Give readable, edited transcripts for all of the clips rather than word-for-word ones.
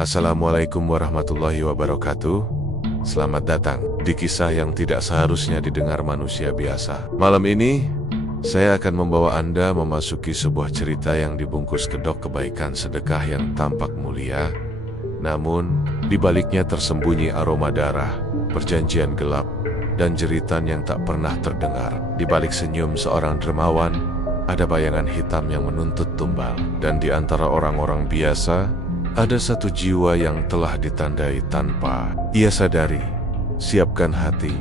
Assalamualaikum warahmatullahi wabarakatuh. Selamat datang di kisah yang tidak seharusnya didengar manusia biasa. Malam ini, saya akan membawa Anda memasuki sebuah cerita yang dibungkus kedok kebaikan sedekah yang tampak mulia. Namun, di baliknya tersembunyi aroma darah, perjanjian gelap, dan jeritan yang tak pernah terdengar. Di balik senyum seorang dermawan, ada bayangan hitam yang menuntut tumbal. Dan di antara orang-orang biasa, ada satu jiwa yang telah ditandai tanpa ia sadari. Siapkan hati,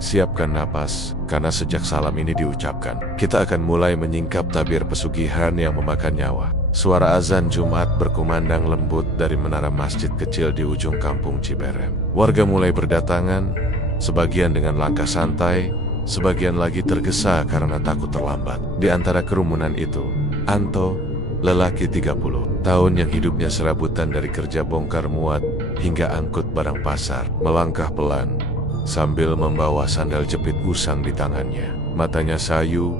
siapkan napas, karena sejak salam ini diucapkan, kita akan mulai menyingkap tabir pesugihan yang memakan nyawa. Suara azan Jumat berkumandang lembut dari menara masjid kecil di ujung kampung Ciberem. Warga mulai berdatangan, sebagian dengan langkah santai, sebagian lagi tergesa karena takut terlambat. Di antara kerumunan itu, Anto, lelaki 30 tahun yang hidupnya serabutan dari kerja bongkar muat hingga angkut barang pasar, melangkah pelan sambil membawa sandal jepit usang di tangannya. Matanya sayu,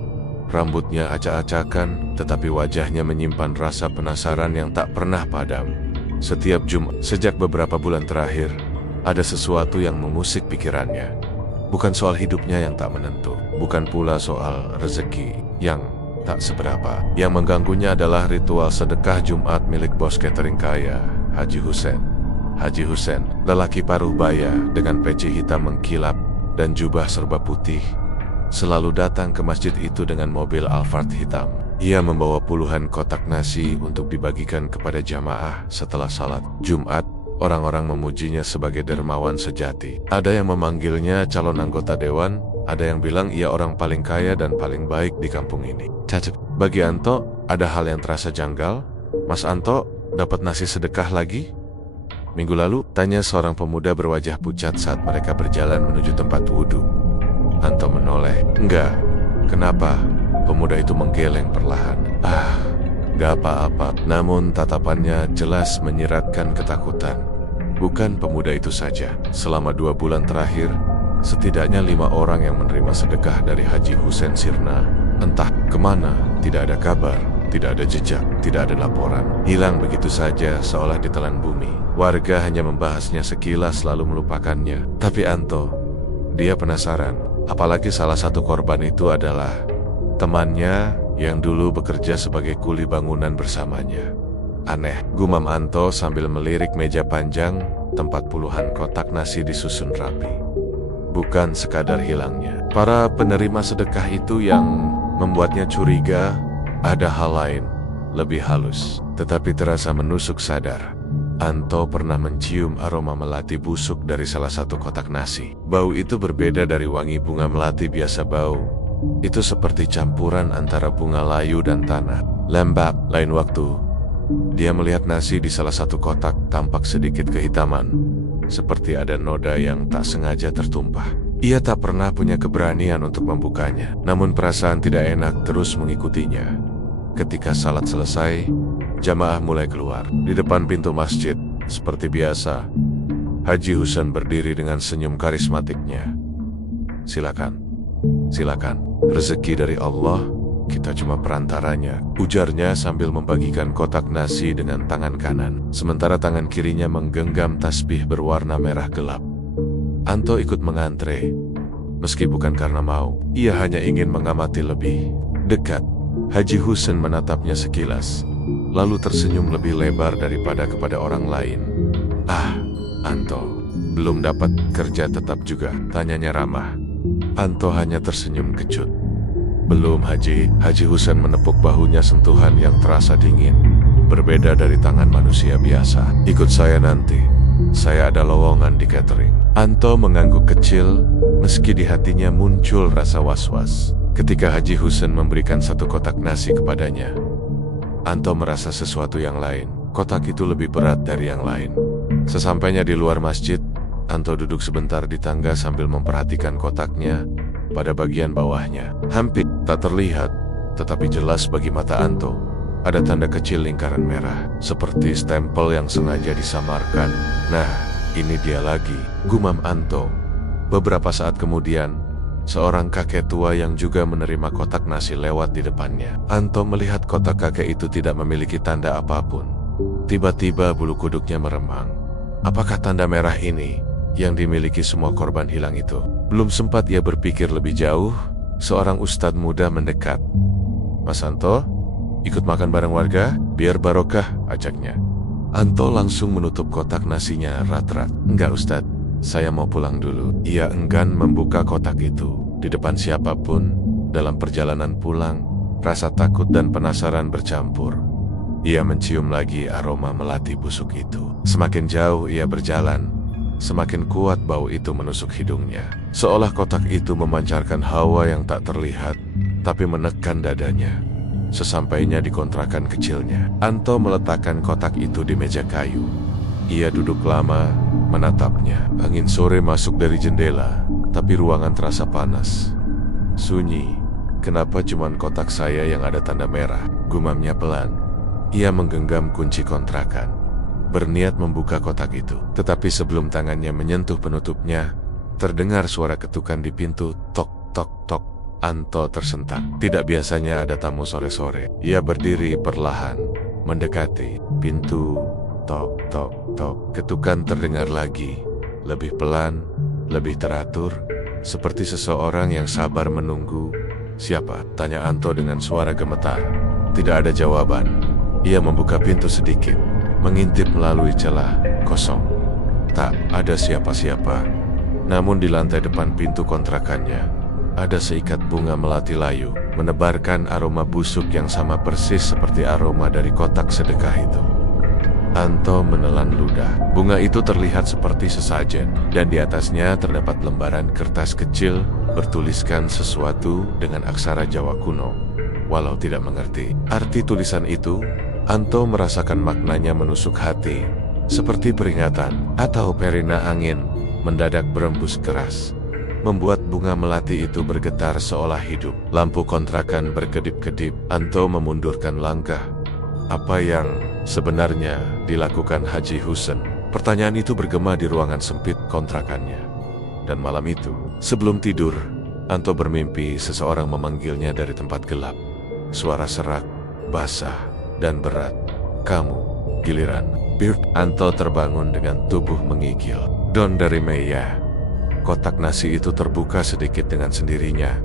rambutnya acak-acakan, tetapi wajahnya menyimpan rasa penasaran yang tak pernah padam. Setiap Jumat sejak beberapa bulan terakhir, ada sesuatu yang mengusik pikirannya. Bukan soal hidupnya yang tak menentu, bukan pula soal rezeki yang tak seberapa. Yang mengganggunya adalah ritual sedekah Jumat milik bos catering kaya, Haji Husen. Haji Husen, lelaki paruh baya dengan peci hitam mengkilap dan jubah serba putih, selalu datang ke masjid itu dengan mobil Alphard hitam. Ia membawa puluhan kotak nasi untuk dibagikan kepada jamaah setelah salat Jumat. Orang-orang memujinya sebagai dermawan sejati. Ada yang memanggilnya calon anggota dewan, ada yang bilang ia orang paling kaya dan paling baik di kampung ini. Cacat. Bagi Anto, ada hal yang terasa janggal. Mas Anto, dapat nasi sedekah lagi? Minggu lalu, tanya seorang pemuda berwajah pucat saat mereka berjalan menuju tempat wudhu. Anto menoleh. Enggak. Kenapa? Pemuda itu menggeleng perlahan. Gak apa-apa. Namun tatapannya jelas menyiratkan ketakutan. Bukan pemuda itu saja. Selama 2 bulan terakhir, setidaknya 5 orang yang menerima sedekah dari Haji Husen sirna. Entah kemana, tidak ada kabar, tidak ada jejak, tidak ada laporan. Hilang begitu saja seolah ditelan bumi. Warga hanya membahasnya sekilas lalu melupakannya. Tapi Anto, dia penasaran. Apalagi salah satu korban itu adalah temannya yang dulu bekerja sebagai kuli bangunan bersamanya. Aneh, gumam Anto sambil melirik meja panjang tempat puluhan kotak nasi disusun rapi. Bukan sekadar hilangnya para penerima sedekah itu yang membuatnya curiga, ada hal lain, lebih halus, tetapi terasa menusuk sadar. Anto pernah mencium aroma melati busuk dari salah satu kotak nasi. Bau itu berbeda dari wangi bunga melati biasa bau. Itu seperti campuran antara bunga layu dan tanah. Lembab. Lain waktu, dia melihat nasi di salah satu kotak tampak sedikit kehitaman, seperti ada noda yang tak sengaja tertumpah. Ia tak pernah punya keberanian untuk membukanya, namun perasaan tidak enak terus mengikutinya. Ketika salat selesai, jamaah mulai keluar. Di depan pintu masjid, seperti biasa, Haji Husen berdiri dengan senyum karismatiknya. Silakan, silakan. Rezeki dari Allah, kita cuma perantaranya, ujarnya sambil membagikan kotak nasi dengan tangan kanan, sementara tangan kirinya menggenggam tasbih berwarna merah gelap. Anto ikut mengantre, meski bukan karena mau, ia hanya ingin mengamati lebih dekat. Haji Husen menatapnya sekilas, lalu tersenyum lebih lebar daripada kepada orang lain. Anto, belum dapat kerja tetap juga? Tanyanya ramah. Anto hanya tersenyum kecut. Belum Haji. Haji Husen menepuk bahunya, sentuhan yang terasa dingin, berbeda dari tangan manusia biasa. Ikut saya nanti, saya ada lowongan di catering. Anto mengangguk kecil, meski di hatinya muncul rasa was-was. Ketika Haji Husen memberikan satu kotak nasi kepadanya, Anto merasa sesuatu yang lain. Kotak itu lebih berat dari yang lain. Sesampainya di luar masjid, Anto duduk sebentar di tangga sambil memperhatikan kotaknya. Pada bagian bawahnya, hampir tak terlihat, tetapi jelas bagi mata Anto, ada tanda kecil lingkaran merah, seperti stempel yang sengaja disamarkan. Nah, ini dia lagi, gumam Anto. Beberapa saat kemudian, seorang kakek tua yang juga menerima kotak nasi lewat di depannya. Anto melihat kotak kakek itu tidak memiliki tanda apapun. Tiba-tiba bulu kuduknya meremang. Apakah tanda merah ini yang dimiliki semua korban hilang itu? Belum sempat ia berpikir lebih jauh, seorang ustadz muda mendekat. "Mas Anto, ikut makan bareng warga, biar barokah," ajaknya. Anto langsung menutup kotak nasinya erat-erat. "Enggak Ustadz, saya mau pulang dulu." Ia enggan membuka kotak itu di depan siapapun. Dalam perjalanan pulang, rasa takut dan penasaran bercampur. Ia mencium lagi aroma melati busuk itu. Semakin jauh ia berjalan, semakin kuat bau itu menusuk hidungnya. Seolah kotak itu memancarkan hawa yang tak terlihat, tapi menekan dadanya. Sesampainya di kontrakan kecilnya, Anto meletakkan kotak itu di meja kayu. Ia duduk lama, menatapnya. Angin sore masuk dari jendela, tapi ruangan terasa panas. "Sunyi, kenapa cuman kotak saya yang ada tanda merah?" gumamnya pelan. Ia menggenggam kunci kontrakan, berniat membuka kotak itu. Tetapi sebelum tangannya menyentuh penutupnya, terdengar suara ketukan di pintu. Tok, tok, tok. Anto tersentak. Tidak biasanya ada tamu sore-sore. Ia berdiri perlahan, mendekati pintu. Tok, tok, tok. Ketukan terdengar lagi, lebih pelan, lebih teratur, seperti seseorang yang sabar menunggu. "Siapa?" tanya Anto dengan suara gemetar. Tidak ada jawaban. Ia membuka pintu sedikit, mengintip melalui celah kosong. Tak ada siapa-siapa. Namun di lantai depan pintu kontrakannya, ada seikat bunga melati layu, menebarkan aroma busuk yang sama persis seperti aroma dari kotak sedekah itu. Anto menelan ludah. Bunga itu terlihat seperti sesajen, dan di atasnya terdapat lembaran kertas kecil bertuliskan sesuatu dengan aksara Jawa kuno. Walau tidak mengerti arti tulisan itu, Anto merasakan maknanya menusuk hati, seperti peringatan atau perina angin mendadak berembus keras, membuat bunga melati itu bergetar seolah hidup. Lampu kontrakan berkedip-kedip. Anto memundurkan langkah. Apa yang sebenarnya dilakukan Haji Husen? Pertanyaan itu bergema di ruangan sempit kontrakannya. Dan malam itu, sebelum tidur, Anto bermimpi seseorang memanggilnya dari tempat gelap. Suara serak, basah, dan berat. "Kamu, giliran." Beard. Anto terbangun dengan tubuh menggigil. "Don dari Meya." Kotak nasi itu terbuka sedikit dengan sendirinya,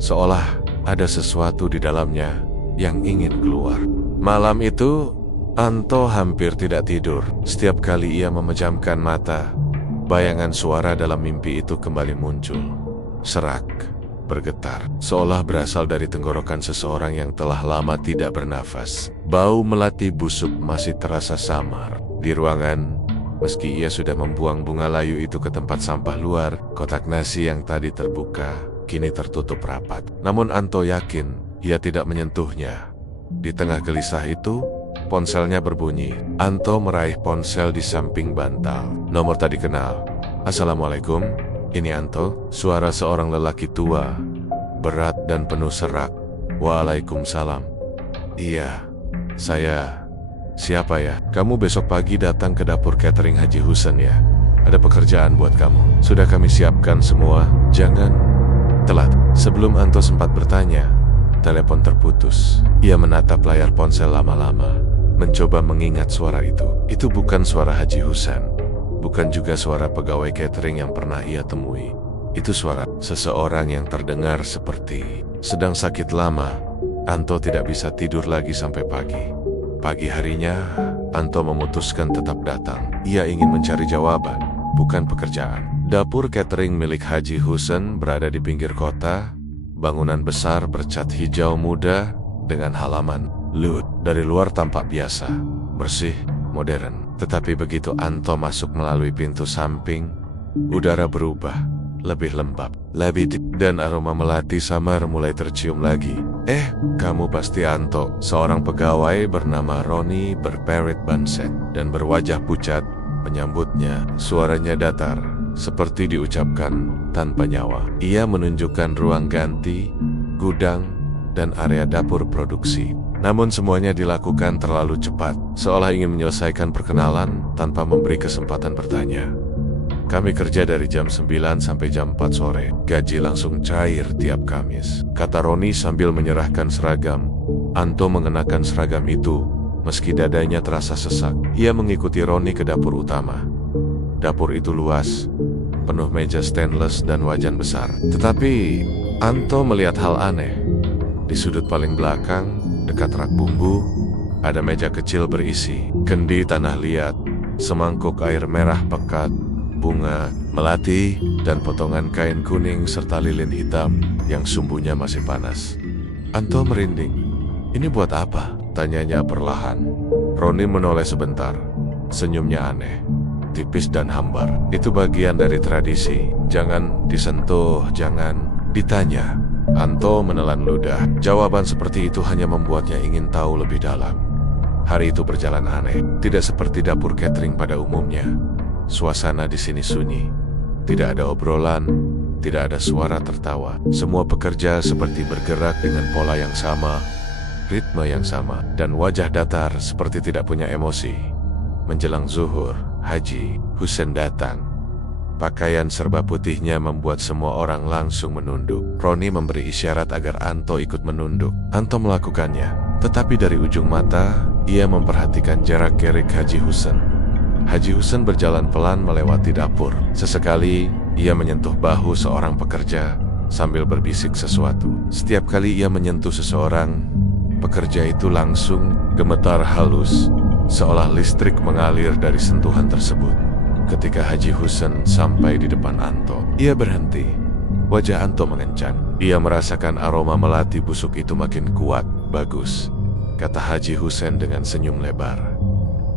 seolah ada sesuatu di dalamnya yang ingin keluar. Malam itu, Anto hampir tidak tidur. Setiap kali ia memejamkan mata, bayangan suara dalam mimpi itu kembali muncul. Serak, bergetar, seolah berasal dari tenggorokan seseorang yang telah lama tidak bernafas. Bau melati busuk masih terasa samar di ruangan. Meski ia sudah membuang bunga layu itu ke tempat sampah luar, kotak nasi yang tadi terbuka kini tertutup rapat. Namun Anto yakin ia tidak menyentuhnya. Di tengah gelisah itu, ponselnya berbunyi. Anto meraih ponsel di samping bantal. Nomor tadi kenal. "Assalamualaikum, ini Anto." Suara seorang lelaki tua, berat dan penuh serak. "Waalaikumsalam." "Iya, saya. Siapa ya?" "Kamu besok pagi datang ke dapur catering Haji Husen ya. Ada pekerjaan buat kamu. Sudah kami siapkan semua. Jangan telat." Sebelum Anto sempat bertanya, telepon terputus. Ia menatap layar ponsel lama-lama, mencoba mengingat suara itu. Itu bukan suara Haji Husen. Bukan juga suara pegawai catering yang pernah ia temui. Itu suara seseorang yang terdengar seperti sedang sakit lama. Anto tidak bisa tidur lagi sampai pagi. Pagi harinya, Anto memutuskan tetap datang. Ia ingin mencari jawaban, bukan pekerjaan. Dapur catering milik Haji Husen berada di pinggir kota. Bangunan besar bercat hijau muda dengan halaman lut. Dari luar tampak biasa, bersih, modern. Tetapi begitu Anto masuk melalui pintu samping, udara berubah, lebih lembab, lebih dan aroma melati samar mulai tercium lagi. Kamu pasti Anto." Seorang pegawai bernama Roni berperet banset dan berwajah pucat menyambutnya. Suaranya datar, seperti diucapkan tanpa nyawa. Ia menunjukkan ruang ganti, gudang, dan area dapur produksi. Namun semuanya dilakukan terlalu cepat, seolah ingin menyelesaikan perkenalan tanpa memberi kesempatan bertanya. "Kami kerja dari jam 9 sampai jam 4 sore. Gaji langsung cair tiap Kamis," kata Roni sambil menyerahkan seragam. Anto mengenakan seragam itu, Meski dadanya terasa sesak, ia mengikuti Roni ke dapur utama. Dapur itu luas, penuh meja stainless dan wajan besar. Tetapi Anto melihat hal aneh. Di sudut paling belakang, dekat rak bumbu, ada meja kecil berisi kendi tanah liat, semangkuk air merah pekat, bunga, melati, dan potongan kain kuning serta lilin hitam yang sumbunya masih panas. Anto merinding. "Ini buat apa?" tanyanya perlahan. Roni menoleh sebentar. Senyumnya aneh, tipis dan hambar. "Itu bagian dari tradisi. Jangan disentuh, jangan ditanya." Anto menelan ludah. Jawaban seperti itu hanya membuatnya ingin tahu lebih dalam. Hari itu berjalan aneh. Tidak seperti dapur catering pada umumnya. Suasana di sini sunyi. Tidak ada obrolan, tidak ada suara tertawa. Semua pekerja seperti bergerak dengan pola yang sama, ritme yang sama, dan wajah datar seperti tidak punya emosi. Menjelang zuhur, Haji Husen datang. Pakaian serba putihnya membuat semua orang langsung menunduk. Roni memberi isyarat agar Anto ikut menunduk. Anto melakukannya, tetapi dari ujung mata, ia memperhatikan jarak gerik Haji Husen. Haji Husen berjalan pelan melewati dapur. Sesekali, ia menyentuh bahu seorang pekerja sambil berbisik sesuatu. Setiap kali ia menyentuh seseorang, pekerja itu langsung gemetar halus, seolah listrik mengalir dari sentuhan tersebut. Ketika Haji Husen sampai di depan Anto, ia berhenti. Wajah Anto mengencang. Ia merasakan aroma melati busuk itu makin kuat. "Bagus," kata Haji Husen dengan senyum lebar.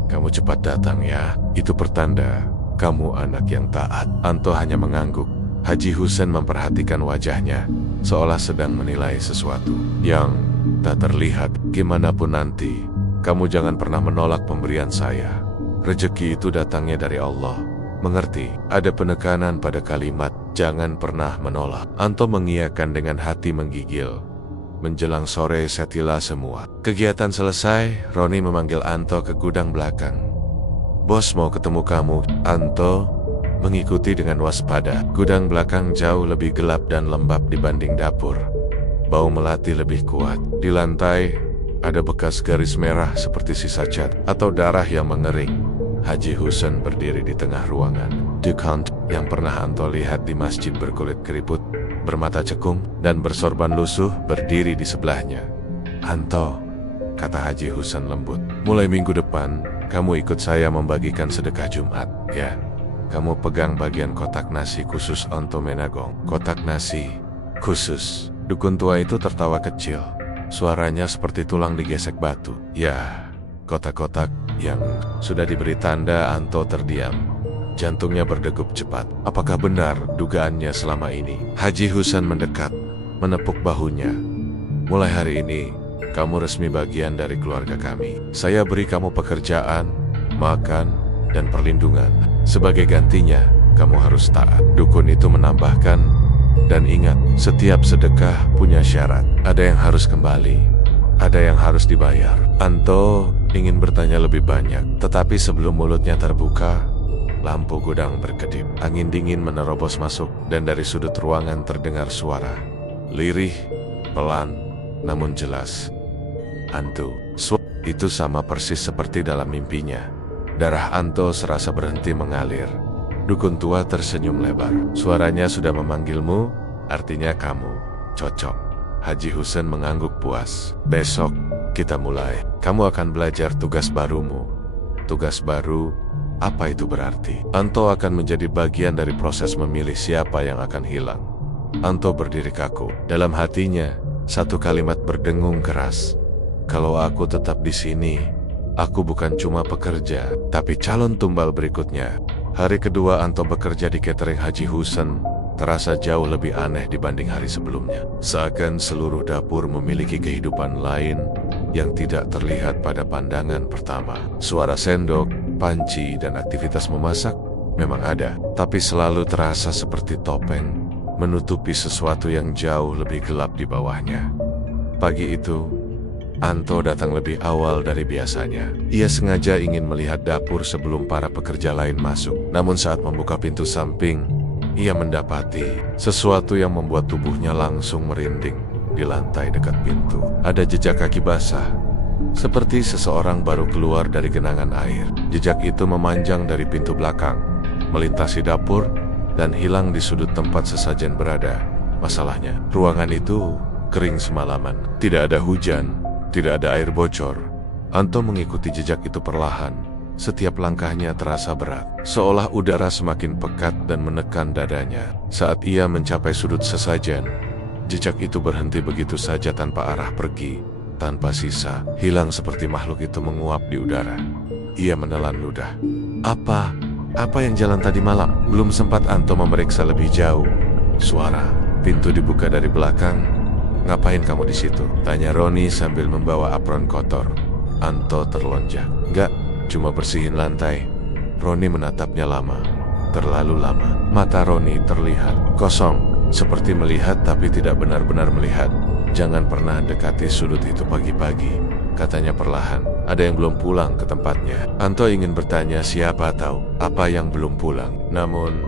"Kamu cepat datang ya. Itu pertanda kamu anak yang taat." Anto hanya mengangguk. Haji Husen memperhatikan wajahnya, seolah sedang menilai sesuatu yang tak terlihat. "Gimana pun nanti, kamu jangan pernah menolak pemberian saya. Rezeki itu datangnya dari Allah. Mengerti?" Ada penekanan pada kalimat "jangan pernah menolak." Anto mengiyakan dengan hati menggigil. Menjelang sore setila semua. Kegiatan selesai, Roni memanggil Anto ke gudang belakang. "Bos mau ketemu kamu." Anto mengikuti dengan waspada. Gudang belakang jauh lebih gelap dan lembab dibanding dapur. Bau melati lebih kuat. Di lantai, ada bekas garis merah seperti sisa cat atau darah yang mengering. Haji Husen berdiri di tengah ruangan. Dukant yang pernah Anto lihat di masjid berkulit keriput, bermata cekung, dan bersorban lusuh berdiri di sebelahnya. "Anto," kata Haji Husen lembut, "mulai minggu depan, kamu ikut saya membagikan sedekah Jumat, ya? Kamu pegang bagian kotak nasi khusus untuk menagong." "Kotak nasi khusus?" Dukun tua itu tertawa kecil. Suaranya seperti tulang digesek batu. "Ya, kotak-kotak yang sudah diberi tanda." Anto terdiam. Jantungnya berdegup cepat. Apakah benar dugaannya selama ini? Haji Husen mendekat, menepuk bahunya. "Mulai hari ini, kamu resmi bagian dari keluarga kami. Saya beri kamu pekerjaan, makan, dan perlindungan. Sebagai gantinya, kamu harus taat." Dukun itu menambahkan, "Dan ingat, setiap sedekah punya syarat. Ada yang harus kembali, ada yang harus dibayar." Anto ingin bertanya lebih banyak, tetapi sebelum mulutnya terbuka, lampu gudang berkedip. Angin dingin menerobos masuk, dan dari sudut ruangan terdengar suara. Lirih, pelan, namun jelas. "Anto." Itu sama persis seperti dalam mimpinya. Darah Anto serasa berhenti mengalir. Dukun tua tersenyum lebar. "Suaranya sudah memanggilmu, artinya kamu cocok." Haji Husen mengangguk puas. "Besok kita mulai. Kamu akan belajar tugas barumu." "Tugas baru? Apa itu berarti?" "Anto akan menjadi bagian dari proses memilih siapa yang akan hilang." Anto berdiri kaku. Dalam hatinya, satu kalimat berdengung keras. "Kalau aku tetap di sini, aku bukan cuma pekerja, tapi calon tumbal berikutnya." Hari kedua Anto bekerja di catering Haji Husen terasa jauh lebih aneh dibanding hari sebelumnya. Seakan seluruh dapur memiliki kehidupan lain yang tidak terlihat pada pandangan pertama. Suara sendok, panci, dan aktivitas memasak memang ada, tapi selalu terasa seperti topeng menutupi sesuatu yang jauh lebih gelap di bawahnya. Pagi itu, Anto datang lebih awal dari biasanya. Ia sengaja ingin melihat dapur sebelum para pekerja lain masuk. Namun saat membuka pintu samping, ia mendapati sesuatu yang membuat tubuhnya langsung merinding. Di lantai dekat pintu, ada jejak kaki basah. seperti seseorang baru keluar dari genangan air. Jejak itu memanjang dari pintu belakang, melintasi dapur, dan hilang di sudut tempat sesajen berada. Masalahnya, ruangan itu kering semalaman. Tidak ada hujan, tidak ada air bocor. Anto mengikuti jejak itu perlahan. Setiap langkahnya terasa berat, seolah udara semakin pekat dan menekan dadanya. Saat ia mencapai sudut sesajen, jejak itu berhenti begitu saja tanpa arah pergi, tanpa sisa, hilang seperti makhluk itu menguap di udara. Ia menelan ludah. Apa yang jalan tadi malam? Belum sempat Anto memeriksa lebih jauh. Suara pintu dibuka dari belakang. Ngapain kamu di situ? Tanya Roni sambil membawa apron kotor. Anto terlonjak. Enggak, cuma bersihin lantai. Roni menatapnya lama, terlalu lama. Mata Roni terlihat kosong, seperti melihat tapi tidak benar-benar melihat. Jangan pernah dekati sudut itu pagi-pagi, katanya perlahan. Ada yang belum pulang ke tempatnya. Anto ingin bertanya siapa tahu apa yang belum pulang. Namun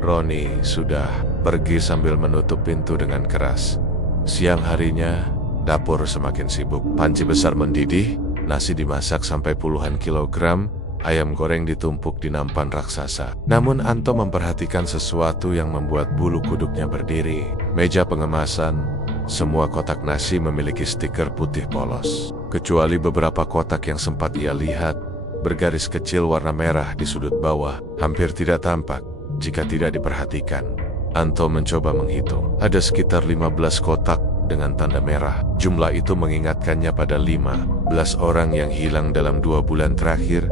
Roni sudah pergi sambil menutup pintu dengan keras. Siang harinya, dapur semakin sibuk. Panci besar mendidih, nasi dimasak sampai puluhan kilogram, ayam goreng ditumpuk di nampan raksasa. Namun Anto memperhatikan sesuatu yang membuat bulu kuduknya berdiri. Meja pengemasan, semua kotak nasi memiliki stiker putih polos. Kecuali beberapa kotak yang sempat ia lihat, bergaris kecil warna merah di sudut bawah, hampir tidak tampak jika tidak diperhatikan. Anto mencoba menghitung. Ada sekitar 15 kotak dengan tanda merah. Jumlah itu mengingatkannya pada 15 orang yang hilang dalam 2 bulan terakhir.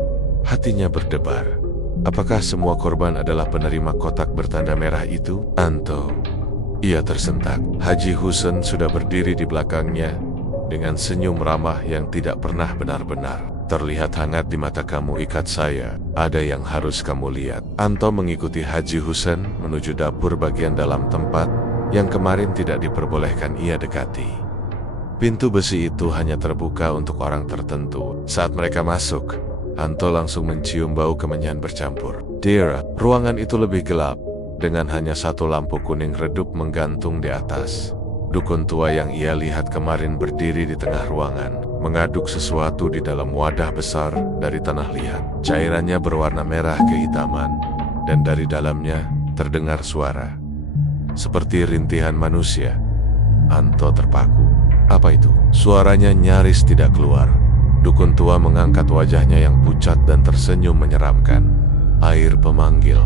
Hatinya berdebar. Apakah semua korban adalah penerima kotak bertanda merah itu? Anto. Ia tersentak. Haji Husen sudah berdiri di belakangnya dengan senyum ramah yang tidak pernah benar-benar. Terlihat hangat di mata kamu, ikat saya. Ada yang harus kamu lihat. Anto mengikuti Haji Husen menuju dapur bagian dalam tempat yang kemarin tidak diperbolehkan ia dekati. Pintu besi itu hanya terbuka untuk orang tertentu. Saat mereka masuk, Anto langsung mencium bau kemenyan bercampur. Dear, ruangan itu lebih gelap, dengan hanya satu lampu kuning redup menggantung di atas. Dukun tua yang ia lihat kemarin berdiri di tengah ruangan, mengaduk sesuatu di dalam wadah besar dari tanah liat. Cairannya berwarna merah kehitaman, dan dari dalamnya terdengar suara seperti rintihan manusia. Anto terpaku. Apa itu? Suaranya nyaris tidak keluar. Dukun tua mengangkat wajahnya yang pucat dan tersenyum menyeramkan. Air pemanggil,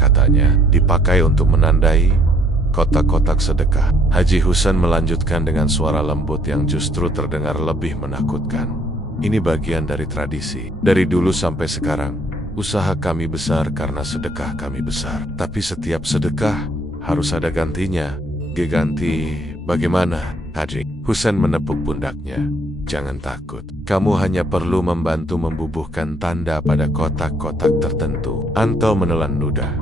katanya, dipakai untuk menandai kotak-kotak sedekah. Haji Husen melanjutkan dengan suara lembut yang justru terdengar lebih menakutkan. Ini bagian dari tradisi. Dari dulu sampai sekarang, usaha kami besar karena sedekah kami besar. Tapi setiap sedekah harus ada gantinya. Ganti bagaimana? Haji Husen menepuk pundaknya. Jangan takut. Kamu hanya perlu membantu membubuhkan tanda pada kotak-kotak tertentu. Anto menelan ludah.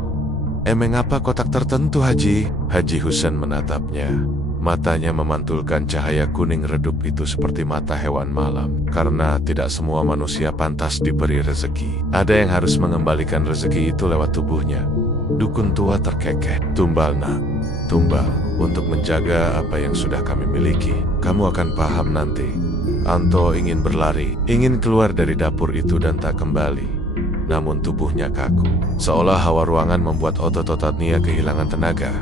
Emang apa kotak tertentu, Haji? Haji Husen menatapnya. Matanya memantulkan cahaya kuning redup itu seperti mata hewan malam. Karena tidak semua manusia pantas diberi rezeki. Ada yang harus mengembalikan rezeki itu lewat tubuhnya. Dukun tua terkekeh. Tumbal nak, tumbal. Untuk menjaga apa yang sudah kami miliki. Kamu akan paham nanti. Anto ingin berlari, ingin keluar dari dapur itu dan tak kembali. Namun tubuhnya kaku, seolah hawa ruangan membuat otot-ototnya kehilangan tenaga.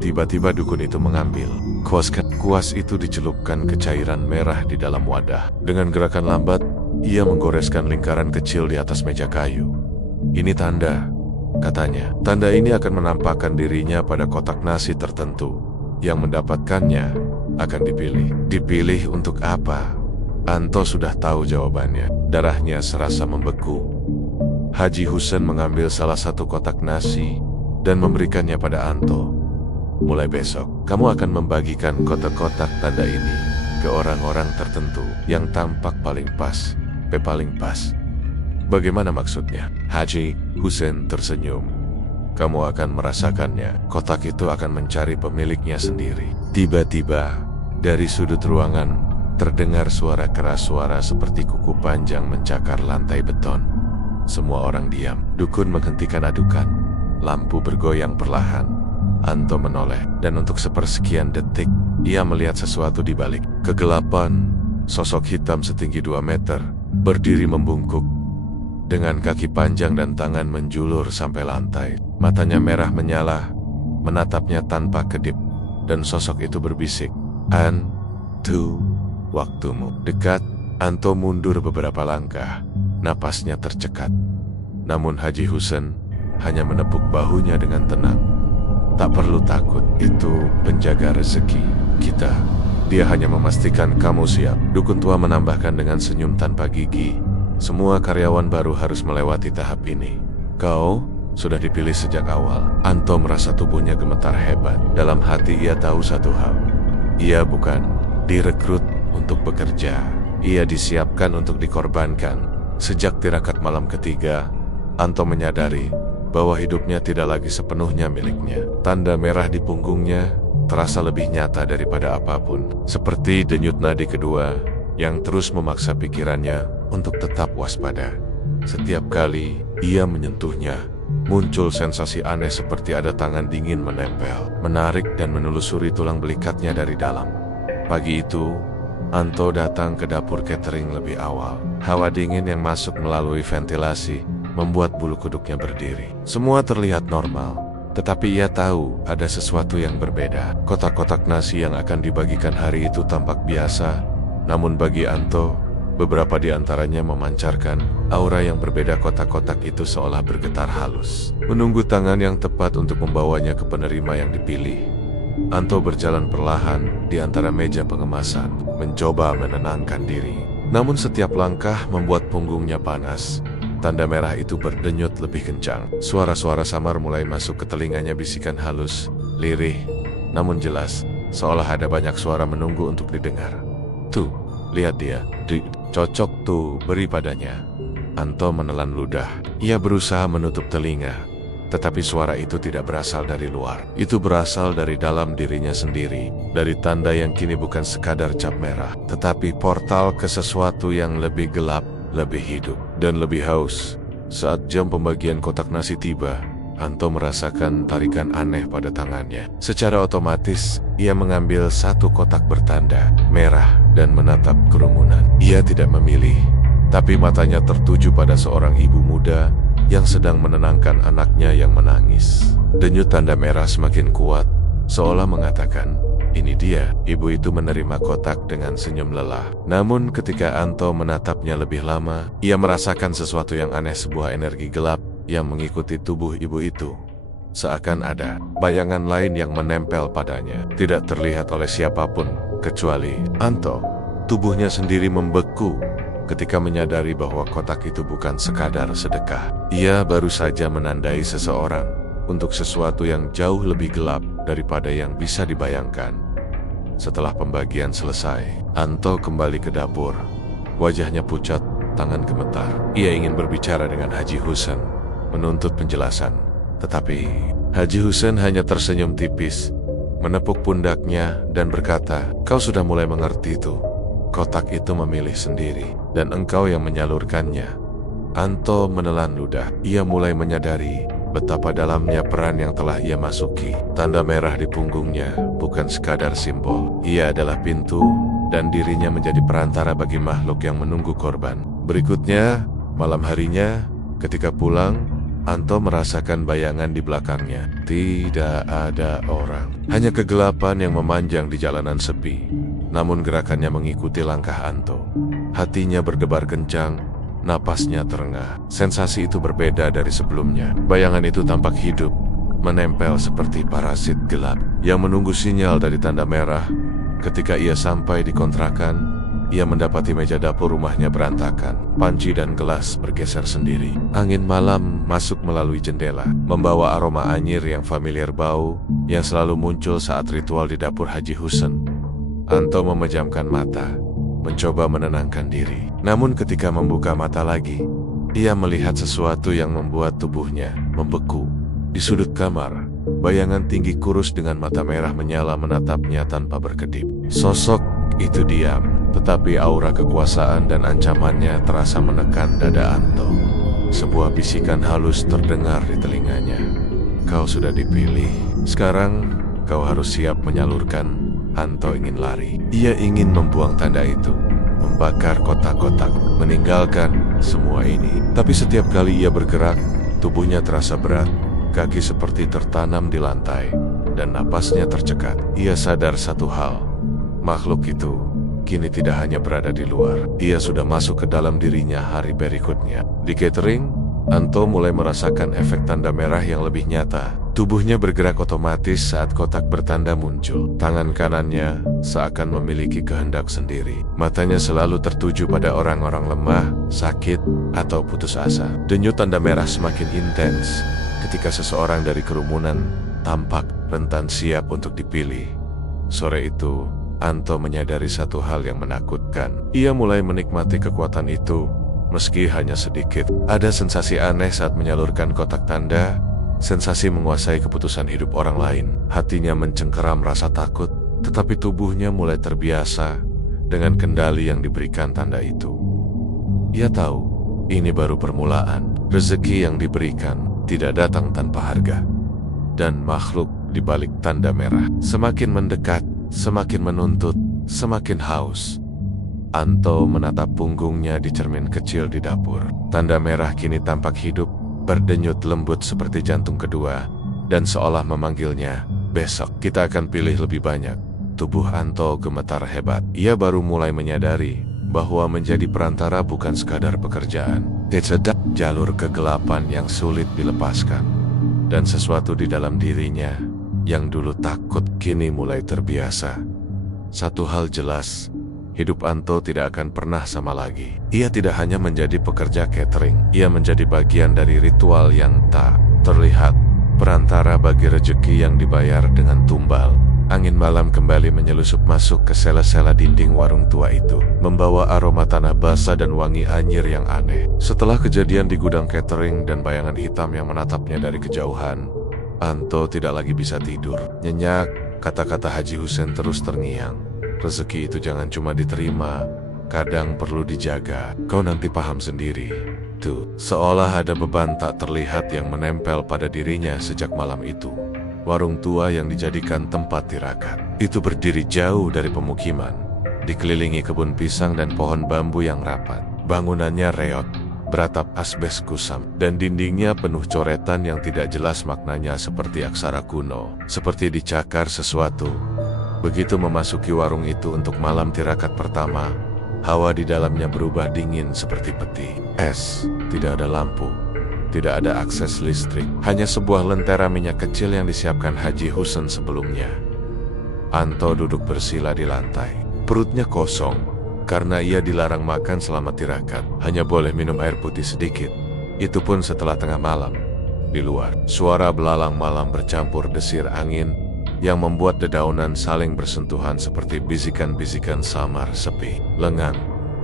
Tiba-tiba dukun itu mengambil kuas itu dicelupkan ke cairan merah di dalam wadah. Dengan gerakan lambat, ia menggoreskan lingkaran kecil di atas meja kayu. Ini tanda, katanya. Tanda ini akan menampakkan dirinya pada kotak nasi tertentu. Yang mendapatkannya akan dipilih. Dipilih untuk apa? Anto sudah tahu jawabannya. Darahnya serasa membeku. Haji Husen mengambil salah satu kotak nasi dan memberikannya pada Anto. Mulai besok, kamu akan membagikan kotak-kotak tanda ini ke orang-orang tertentu yang tampak paling pas. Bagaimana maksudnya? Haji Husen tersenyum. Kamu akan merasakannya. Kotak itu akan mencari pemiliknya sendiri. Tiba-tiba, dari sudut ruangan, terdengar suara keras, suara seperti kuku panjang mencakar lantai beton. Semua orang diam. Dukun menghentikan adukan. Lampu bergoyang perlahan. Anto menoleh, dan untuk sepersekian detik, ia melihat sesuatu di balik kegelapan. Sosok hitam setinggi 2 meter, berdiri membungkuk, dengan kaki panjang dan tangan menjulur sampai lantai. Matanya merah menyala, menatapnya tanpa kedip, dan sosok itu berbisik, "Anto, waktumu dekat." Anto mundur beberapa langkah, napasnya tercekat. Namun Haji Husen hanya menepuk bahunya dengan tenang. "Tak perlu takut, itu penjaga rezeki kita. Dia hanya memastikan kamu siap." Dukun tua menambahkan dengan senyum tanpa gigi, "Semua karyawan baru harus melewati tahap ini. Kau sudah dipilih sejak awal." Anto merasa tubuhnya gemetar hebat. Dalam hati ia tahu satu hal. Ia bukan direkrut untuk bekerja. Ia disiapkan untuk dikorbankan. Sejak tirakat malam ketiga, Anto menyadari bahwa hidupnya tidak lagi sepenuhnya miliknya. Tanda merah di punggungnya terasa lebih nyata daripada apapun. Seperti denyut nadi kedua yang terus memaksa pikirannya untuk tetap waspada. Setiap kali ia menyentuhnya, muncul sensasi aneh seperti ada tangan dingin menempel, menarik dan menelusuri tulang belikatnya dari dalam. Pagi itu, Anto datang ke dapur catering lebih awal. Hawa dingin yang masuk melalui ventilasi membuat bulu kuduknya berdiri. Semua terlihat normal, tetapi ia tahu ada sesuatu yang berbeda. Kotak-kotak nasi yang akan dibagikan hari itu tampak biasa, namun bagi Anto, beberapa di antaranya memancarkan aura yang berbeda. Kotak-kotak itu seolah bergetar halus, menunggu tangan yang tepat untuk membawanya ke penerima yang dipilih. Anto berjalan perlahan di antara meja pengemasan, mencoba menenangkan diri. Namun setiap langkah membuat punggungnya panas. Tanda merah itu berdenyut lebih kencang. Suara-suara samar mulai masuk ke telinganya, bisikan halus, lirih, namun jelas, seolah ada banyak suara menunggu untuk didengar. "Tuh, lihat dia, cocok tuh, beri padanya." Anto menelan ludah. Ia berusaha menutup telinga, tetapi suara itu tidak berasal dari luar. Itu berasal dari dalam dirinya sendiri, dari tanda yang kini bukan sekadar cap merah, tetapi portal ke sesuatu yang lebih gelap, lebih hidup, dan lebih haus. Saat jam pembagian kotak nasi tiba, Anto merasakan tarikan aneh pada tangannya. Secara otomatis, ia mengambil satu kotak bertanda merah dan menatap kerumunan. Ia tidak memilih, tapi matanya tertuju pada seorang ibu muda yang sedang menenangkan anaknya yang menangis. Denyut tanda merah semakin kuat, seolah mengatakan, "Ini dia." Ibu itu menerima kotak dengan senyum lelah. Namun ketika Anto menatapnya lebih lama, ia merasakan sesuatu yang aneh, sebuah energi gelap yang mengikuti tubuh ibu itu. Seakan ada bayangan lain yang menempel padanya, tidak terlihat oleh siapapun kecuali Anto. Tubuhnya sendiri membeku ketika menyadari bahwa kotak itu bukan sekadar sedekah. Ia baru saja menandai seseorang untuk sesuatu yang jauh lebih gelap daripada yang bisa dibayangkan. Setelah pembagian selesai, Anto kembali ke dapur. Wajahnya pucat, tangan gemetar. Ia ingin berbicara dengan Haji Husen, menuntut penjelasan. Tetapi Haji Husen hanya tersenyum tipis, menepuk pundaknya dan berkata, "Kau sudah mulai mengerti itu. Kotak itu memilih sendiri, dan engkau yang menyalurkannya." Anto menelan ludah. Ia mulai menyadari betapa dalamnya peran yang telah ia masuki. Tanda merah di punggungnya bukan sekadar simbol. Ia adalah pintu, dan dirinya menjadi perantara bagi makhluk yang menunggu korban. Berikutnya, malam harinya, ketika pulang, Anto merasakan bayangan di belakangnya. Tidak ada orang, hanya kegelapan yang memanjang di jalanan sepi. Namun gerakannya mengikuti langkah Anto. Hatinya berdebar kencang, napasnya terengah. Sensasi itu berbeda dari sebelumnya. Bayangan itu tampak hidup, menempel seperti parasit gelap yang menunggu sinyal dari tanda merah. Ketika ia sampai di kontrakan, ia mendapati meja dapur rumahnya berantakan. Panci dan gelas bergeser sendiri. Angin malam masuk melalui jendela, membawa aroma anyir yang familiar, bau yang selalu muncul saat ritual di dapur Haji Husen. Anto memejamkan mata, mencoba menenangkan diri. Namun ketika membuka mata lagi, ia melihat sesuatu yang membuat tubuhnya membeku. Di sudut kamar, bayangan tinggi kurus dengan mata merah menyala menatapnya tanpa berkedip. Sosok itu diam, tetapi aura kekuasaan dan ancamannya terasa menekan dada Anto. Sebuah bisikan halus terdengar di telinganya. "Kau sudah dipilih. Sekarang kau harus siap menyalurkan." Anto ingin lari. Ia ingin membuang tanda itu, membakar kotak-kotak, meninggalkan semua ini. Tapi setiap kali ia bergerak, tubuhnya terasa berat, kaki seperti tertanam di lantai, dan napasnya tercekat. Ia sadar satu hal, makhluk itu kini tidak hanya berada di luar, ia sudah masuk ke dalam dirinya hari berikutnya. Di catering, Anto mulai merasakan efek tanda merah yang lebih nyata. Tubuhnya bergerak otomatis saat kotak bertanda muncul. Tangan kanannya seakan memiliki kehendak sendiri. Matanya selalu tertuju pada orang-orang lemah, sakit, atau putus asa. Denyut tanda merah semakin intens ketika seseorang dari kerumunan tampak rentan siap untuk dipilih. Sore itu, Anto menyadari satu hal yang menakutkan. Ia mulai menikmati kekuatan itu, meski hanya sedikit. Ada sensasi aneh saat menyalurkan kotak tanda, sensasi menguasai keputusan hidup orang lain. Hatinya mencengkeram rasa takut, tetapi tubuhnya mulai terbiasa dengan kendali yang diberikan tanda itu. Ia tahu, ini baru permulaan. Rezeki yang diberikan tidak datang tanpa harga. Dan makhluk di balik tanda merah semakin mendekat, semakin menuntut, semakin haus. Anto menatap punggungnya di cermin kecil di dapur. Tanda merah kini tampak hidup, berdenyut lembut seperti jantung kedua, dan seolah memanggilnya, besok kita akan pilih lebih banyak. Tubuh Anto gemetar hebat. Ia baru mulai menyadari bahwa menjadi perantara bukan sekadar pekerjaan. Tidak jalur kegelapan yang sulit dilepaskan. Dan sesuatu di dalam dirinya yang dulu takut kini mulai terbiasa. Satu hal jelas, hidup Anto tidak akan pernah sama lagi. Ia tidak hanya menjadi pekerja catering, ia menjadi bagian dari ritual yang tak terlihat, perantara bagi rezeki yang dibayar dengan tumbal. Angin malam kembali menyelusup masuk ke sela-sela dinding warung tua itu, membawa aroma tanah basah dan wangi anyir yang aneh. Setelah kejadian di gudang catering dan bayangan hitam yang menatapnya dari kejauhan, Anto tidak lagi bisa tidur. Nyenyak, kata-kata Haji Husen terus terngiang. Rezeki itu jangan cuma diterima, kadang perlu dijaga. Kau nanti paham sendiri. Tuh, seolah ada beban tak terlihat yang menempel pada dirinya sejak malam itu. Warung tua yang dijadikan tempat tirakat itu berdiri jauh dari pemukiman, dikelilingi kebun pisang dan pohon bambu yang rapat. Bangunannya reot, beratap asbes kusam, dan dindingnya penuh coretan yang tidak jelas maknanya seperti aksara kuno, seperti dicakar sesuatu. Begitu memasuki warung itu untuk malam tirakat pertama, hawa di dalamnya berubah dingin seperti peti es. Tidak ada lampu, tidak ada akses listrik, hanya sebuah lentera minyak kecil yang disiapkan Haji Husen sebelumnya. Anto duduk bersila di lantai. Perutnya kosong, karena ia dilarang makan selama tirakat. Hanya boleh minum air putih sedikit, itu pun setelah tengah malam. Di luar, suara belalang malam bercampur desir angin yang membuat dedaunan saling bersentuhan seperti bisikan-bisikan samar sepi, lengang.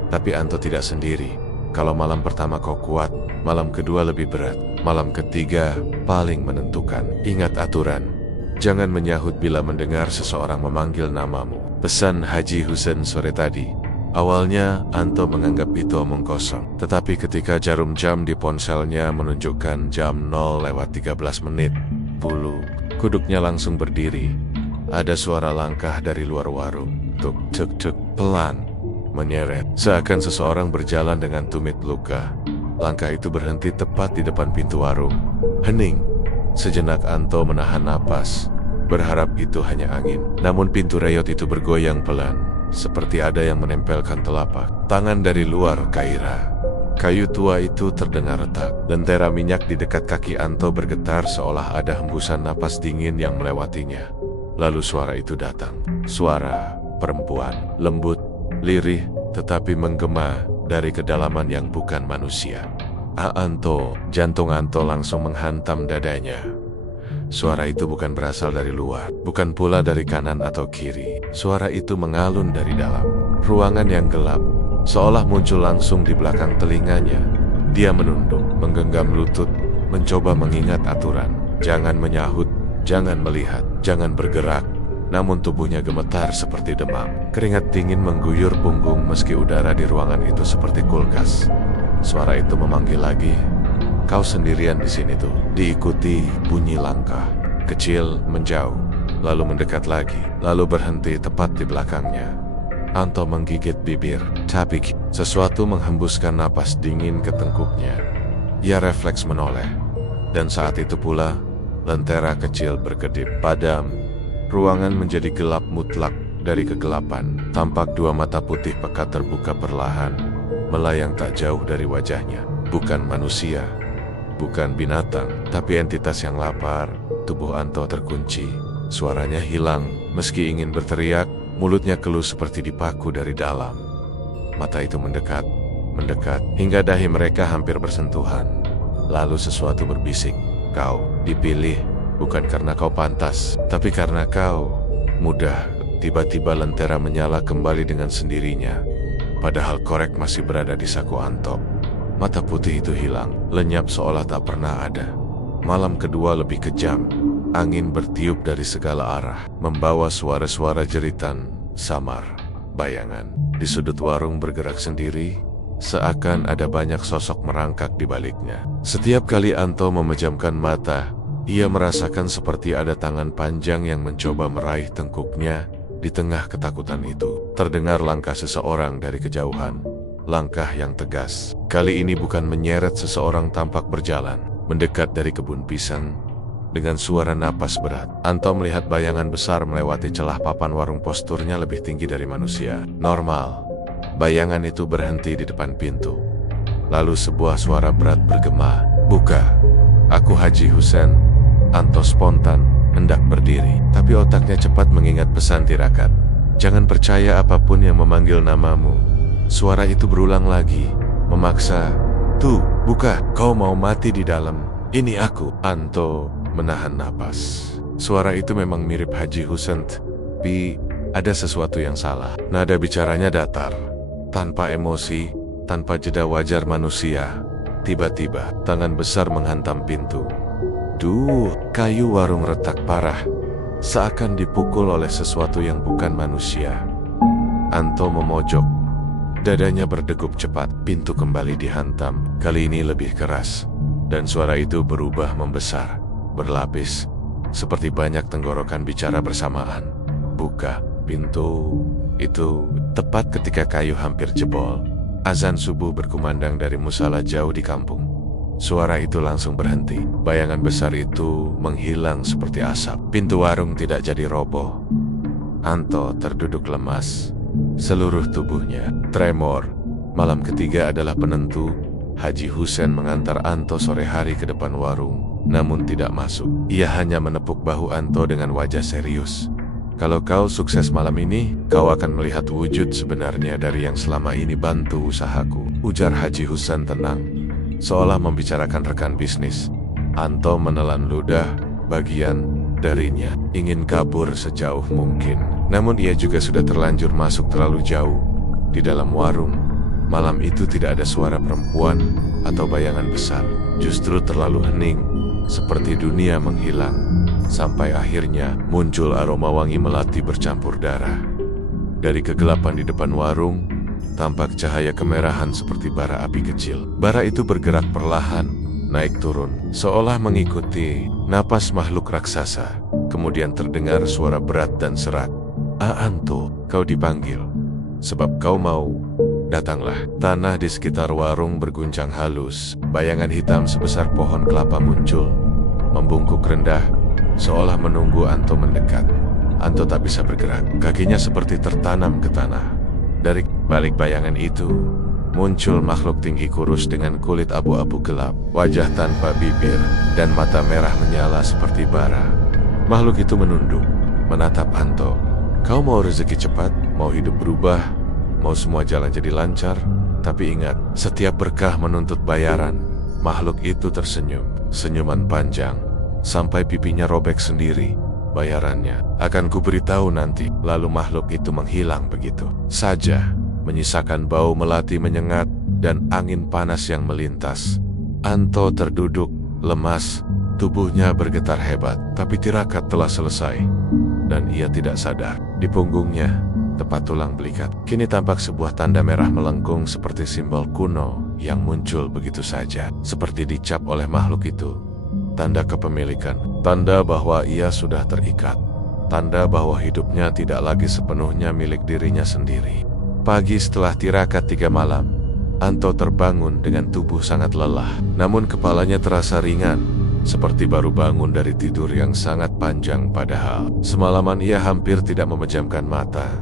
Tapi Anto tidak sendiri. Kalau malam pertama kau kuat, malam kedua lebih berat, malam ketiga paling menentukan. Ingat aturan, jangan menyahut bila mendengar seseorang memanggil namamu. Pesan Haji Husen sore tadi. Awalnya Anto menganggap itu omong kosong, tetapi ketika jarum jam di ponselnya menunjukkan jam 0:13, bulu kuduknya langsung berdiri. Ada suara langkah dari luar warung, tuk tuk tuk, pelan, menyeret, seakan seseorang berjalan dengan tumit luka. Langkah itu berhenti tepat di depan pintu warung. Hening. Sejenak Anto menahan napas, berharap itu hanya angin. Namun pintu reyot itu bergoyang pelan, seperti ada yang menempelkan telapak tangan dari luar kaira. Kayu tua itu terdengar retak. Lentera minyak di dekat kaki Anto bergetar seolah ada hembusan napas dingin yang melewatinya. Lalu suara itu datang. Suara perempuan, lembut, lirih, tetapi menggema dari kedalaman yang bukan manusia. Anto, jantung Anto langsung menghantam dadanya. Suara itu bukan berasal dari luar, bukan pula dari kanan atau kiri. Suara itu mengalun dari dalam ruangan yang gelap, seolah muncul langsung di belakang telinganya. Dia menunduk, menggenggam lutut, mencoba mengingat aturan. Jangan menyahut, jangan melihat, jangan bergerak. Namun tubuhnya gemetar seperti demam. Keringat dingin mengguyur punggung meski udara di ruangan itu seperti kulkas. Suara itu memanggil lagi. Kau sendirian di sini tuh. Diikuti bunyi langkah. Kecil, menjauh, lalu mendekat lagi, lalu berhenti tepat di belakangnya. Anto menggigit bibir, tapi sesuatu menghembuskan napas dingin ke tengkuknya. Ia refleks menoleh, dan saat itu pula, lentera kecil berkedip padam. Ruangan menjadi gelap mutlak. Dari kegelapan, tampak dua mata putih pekat terbuka perlahan, melayang tak jauh dari wajahnya. Bukan manusia, bukan binatang, tapi entitas yang lapar. Tubuh Anto terkunci, suaranya hilang. Meski ingin berteriak, mulutnya keluh seperti dipaku dari dalam. Mata itu mendekat, hingga dahi mereka hampir bersentuhan. Lalu sesuatu berbisik, "Kau dipilih, bukan karena kau pantas, tapi karena kau mudah." Tiba-tiba lentera menyala kembali dengan sendirinya, padahal korek masih berada di saku Anto. Mata putih itu hilang, lenyap seolah tak pernah ada. Malam kedua lebih kejam. Angin bertiup dari segala arah, membawa suara-suara jeritan samar. Bayangan di sudut warung bergerak sendiri, seakan ada banyak sosok merangkak di baliknya. Setiap kali Anto memejamkan mata, ia merasakan seperti ada tangan panjang yang mencoba meraih tengkuknya. Di tengah ketakutan itu, terdengar langkah seseorang dari kejauhan. Langkah yang tegas. Kali ini bukan menyeret seseorang tampak berjalan, mendekat dari kebun pisang. Dengan suara napas berat, Anto melihat bayangan besar melewati celah papan warung. Posturnya lebih tinggi dari manusia normal. Bayangan itu berhenti di depan pintu. Lalu sebuah suara berat bergema, "Buka, aku Haji Husen." Anto spontan hendak berdiri, tapi otaknya cepat mengingat pesan tirakat. "Jangan percaya apapun yang memanggil namamu." Suara itu berulang lagi, memaksa, "Tuh, buka, kau mau mati di dalam. Ini aku." Anto menahan napas. Suara itu memang mirip Haji Husen, tapi ada sesuatu yang salah. Nada bicaranya datar, tanpa emosi, tanpa jeda wajar manusia. Tiba-tiba, tangan besar menghantam pintu. Duh, kayu warung retak parah, seakan dipukul oleh sesuatu yang bukan manusia. Anto memojok, dadanya berdegup cepat. Pintu kembali dihantam, kali ini lebih keras, dan suara itu berubah membesar, berlapis, seperti banyak tenggorokan bicara bersamaan. "Buka pintu." Itu tepat ketika kayu hampir jebol. Azan subuh berkumandang dari musala jauh di kampung. Suara itu langsung berhenti. Bayangan besar itu menghilang seperti asap. Pintu warung tidak jadi roboh. Anto terduduk lemas. Seluruh tubuhnya tremor. Malam ketiga adalah penentu. Haji Husen mengantar Anto sore hari ke depan warung, namun tidak masuk. Ia hanya menepuk bahu Anto dengan wajah serius. "Kalau kau sukses malam ini, kau akan melihat wujud sebenarnya dari yang selama ini bantu usahaku," ujar Haji Husen tenang, seolah membicarakan rekan bisnis. Anto menelan ludah. Bagian darinya ingin kabur sejauh mungkin, namun ia juga sudah terlanjur masuk terlalu jauh. Di dalam warung, malam itu tidak ada suara perempuan atau bayangan besar. Justru terlalu hening, seperti dunia menghilang. Sampai akhirnya muncul aroma wangi melati bercampur darah. Dari kegelapan di depan warung, tampak cahaya kemerahan seperti bara api kecil. Bara itu bergerak perlahan, naik turun, seolah mengikuti napas makhluk raksasa. Kemudian terdengar suara berat dan serak. "Anto, kau dipanggil. Sebab kau mau. Datanglah." Tanah di sekitar warung berguncang halus. Bayangan hitam sebesar pohon kelapa muncul, membungkuk rendah, seolah menunggu Anto mendekat. Anto tak bisa bergerak. Kakinya seperti tertanam ke tanah. Dari balik bayangan itu, muncul makhluk tinggi kurus dengan kulit abu-abu gelap, wajah tanpa bibir, dan mata merah menyala seperti bara. Makhluk itu menunduk, menatap Anto. "Kau mau rezeki cepat, mau hidup berubah, mau semua jalan jadi lancar, tapi ingat, setiap berkah menuntut bayaran." Makhluk itu tersenyum, senyuman panjang, sampai pipinya robek sendiri. "Bayarannya akan kuberitahu nanti." Lalu makhluk itu menghilang begitu saja, menyisakan bau melati menyengat dan angin panas yang melintas. Anto terduduk, lemas, tubuhnya bergetar hebat, tapi tirakat telah selesai, dan ia tidak sadar. Di punggungnya, tepat tulang belikat, kini tampak sebuah tanda merah melengkung seperti simbol kuno yang muncul begitu saja, seperti dicap oleh makhluk itu. Tanda kepemilikan, tanda bahwa ia sudah terikat. tanda bahwa hidupnya tidak lagi sepenuhnya milik dirinya sendiri. Pagi setelah tirakat 3 malam, Anto terbangun dengan tubuh sangat lelah. Namun kepalanya terasa ringan, seperti baru bangun dari tidur yang sangat panjang. Padahal semalaman ia hampir tidak memejamkan mata.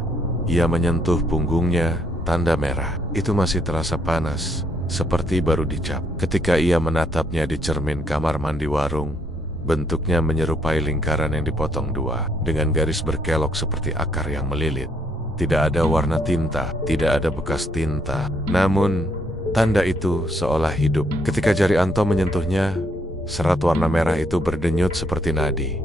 Ia menyentuh punggungnya, tanda merah. Itu masih terasa panas, seperti baru dicap. Ketika ia menatapnya di cermin kamar mandi warung, bentuknya menyerupai lingkaran yang dipotong 2, dengan garis berkelok seperti akar yang melilit. Tidak ada warna tinta, tidak ada bekas tinta. Namun, tanda itu seolah hidup. Ketika jari Anto menyentuhnya, serat warna merah itu berdenyut seperti nadi.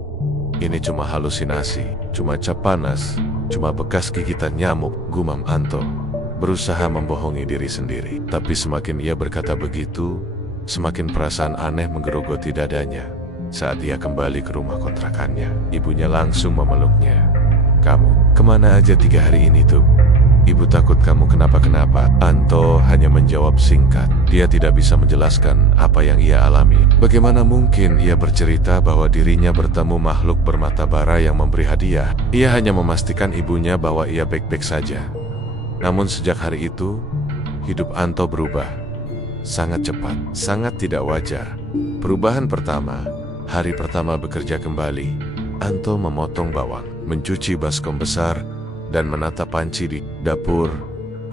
Ini cuma halusinasi, cuma cap panas, cuma bekas gigitan nyamuk, gumam Anto, berusaha membohongi diri sendiri. Tapi semakin ia berkata begitu, semakin perasaan aneh menggerogoti dadanya. Saat ia kembali ke rumah kontrakannya, ibunya langsung memeluknya. "Kamu kemana aja 3 hari ini tuh? Ibu takut kamu kenapa-kenapa." Anto hanya menjawab singkat. Dia tidak bisa menjelaskan apa yang ia alami. Bagaimana mungkin ia bercerita bahwa dirinya bertemu makhluk bermata bara yang memberi hadiah? Ia hanya memastikan ibunya bahwa ia baik-baik saja. Namun sejak hari itu, hidup Anto berubah. Sangat cepat, sangat tidak wajar. Perubahan pertama, hari pertama bekerja kembali, Anto memotong bawang, mencuci baskom besar, dan menata panci di dapur.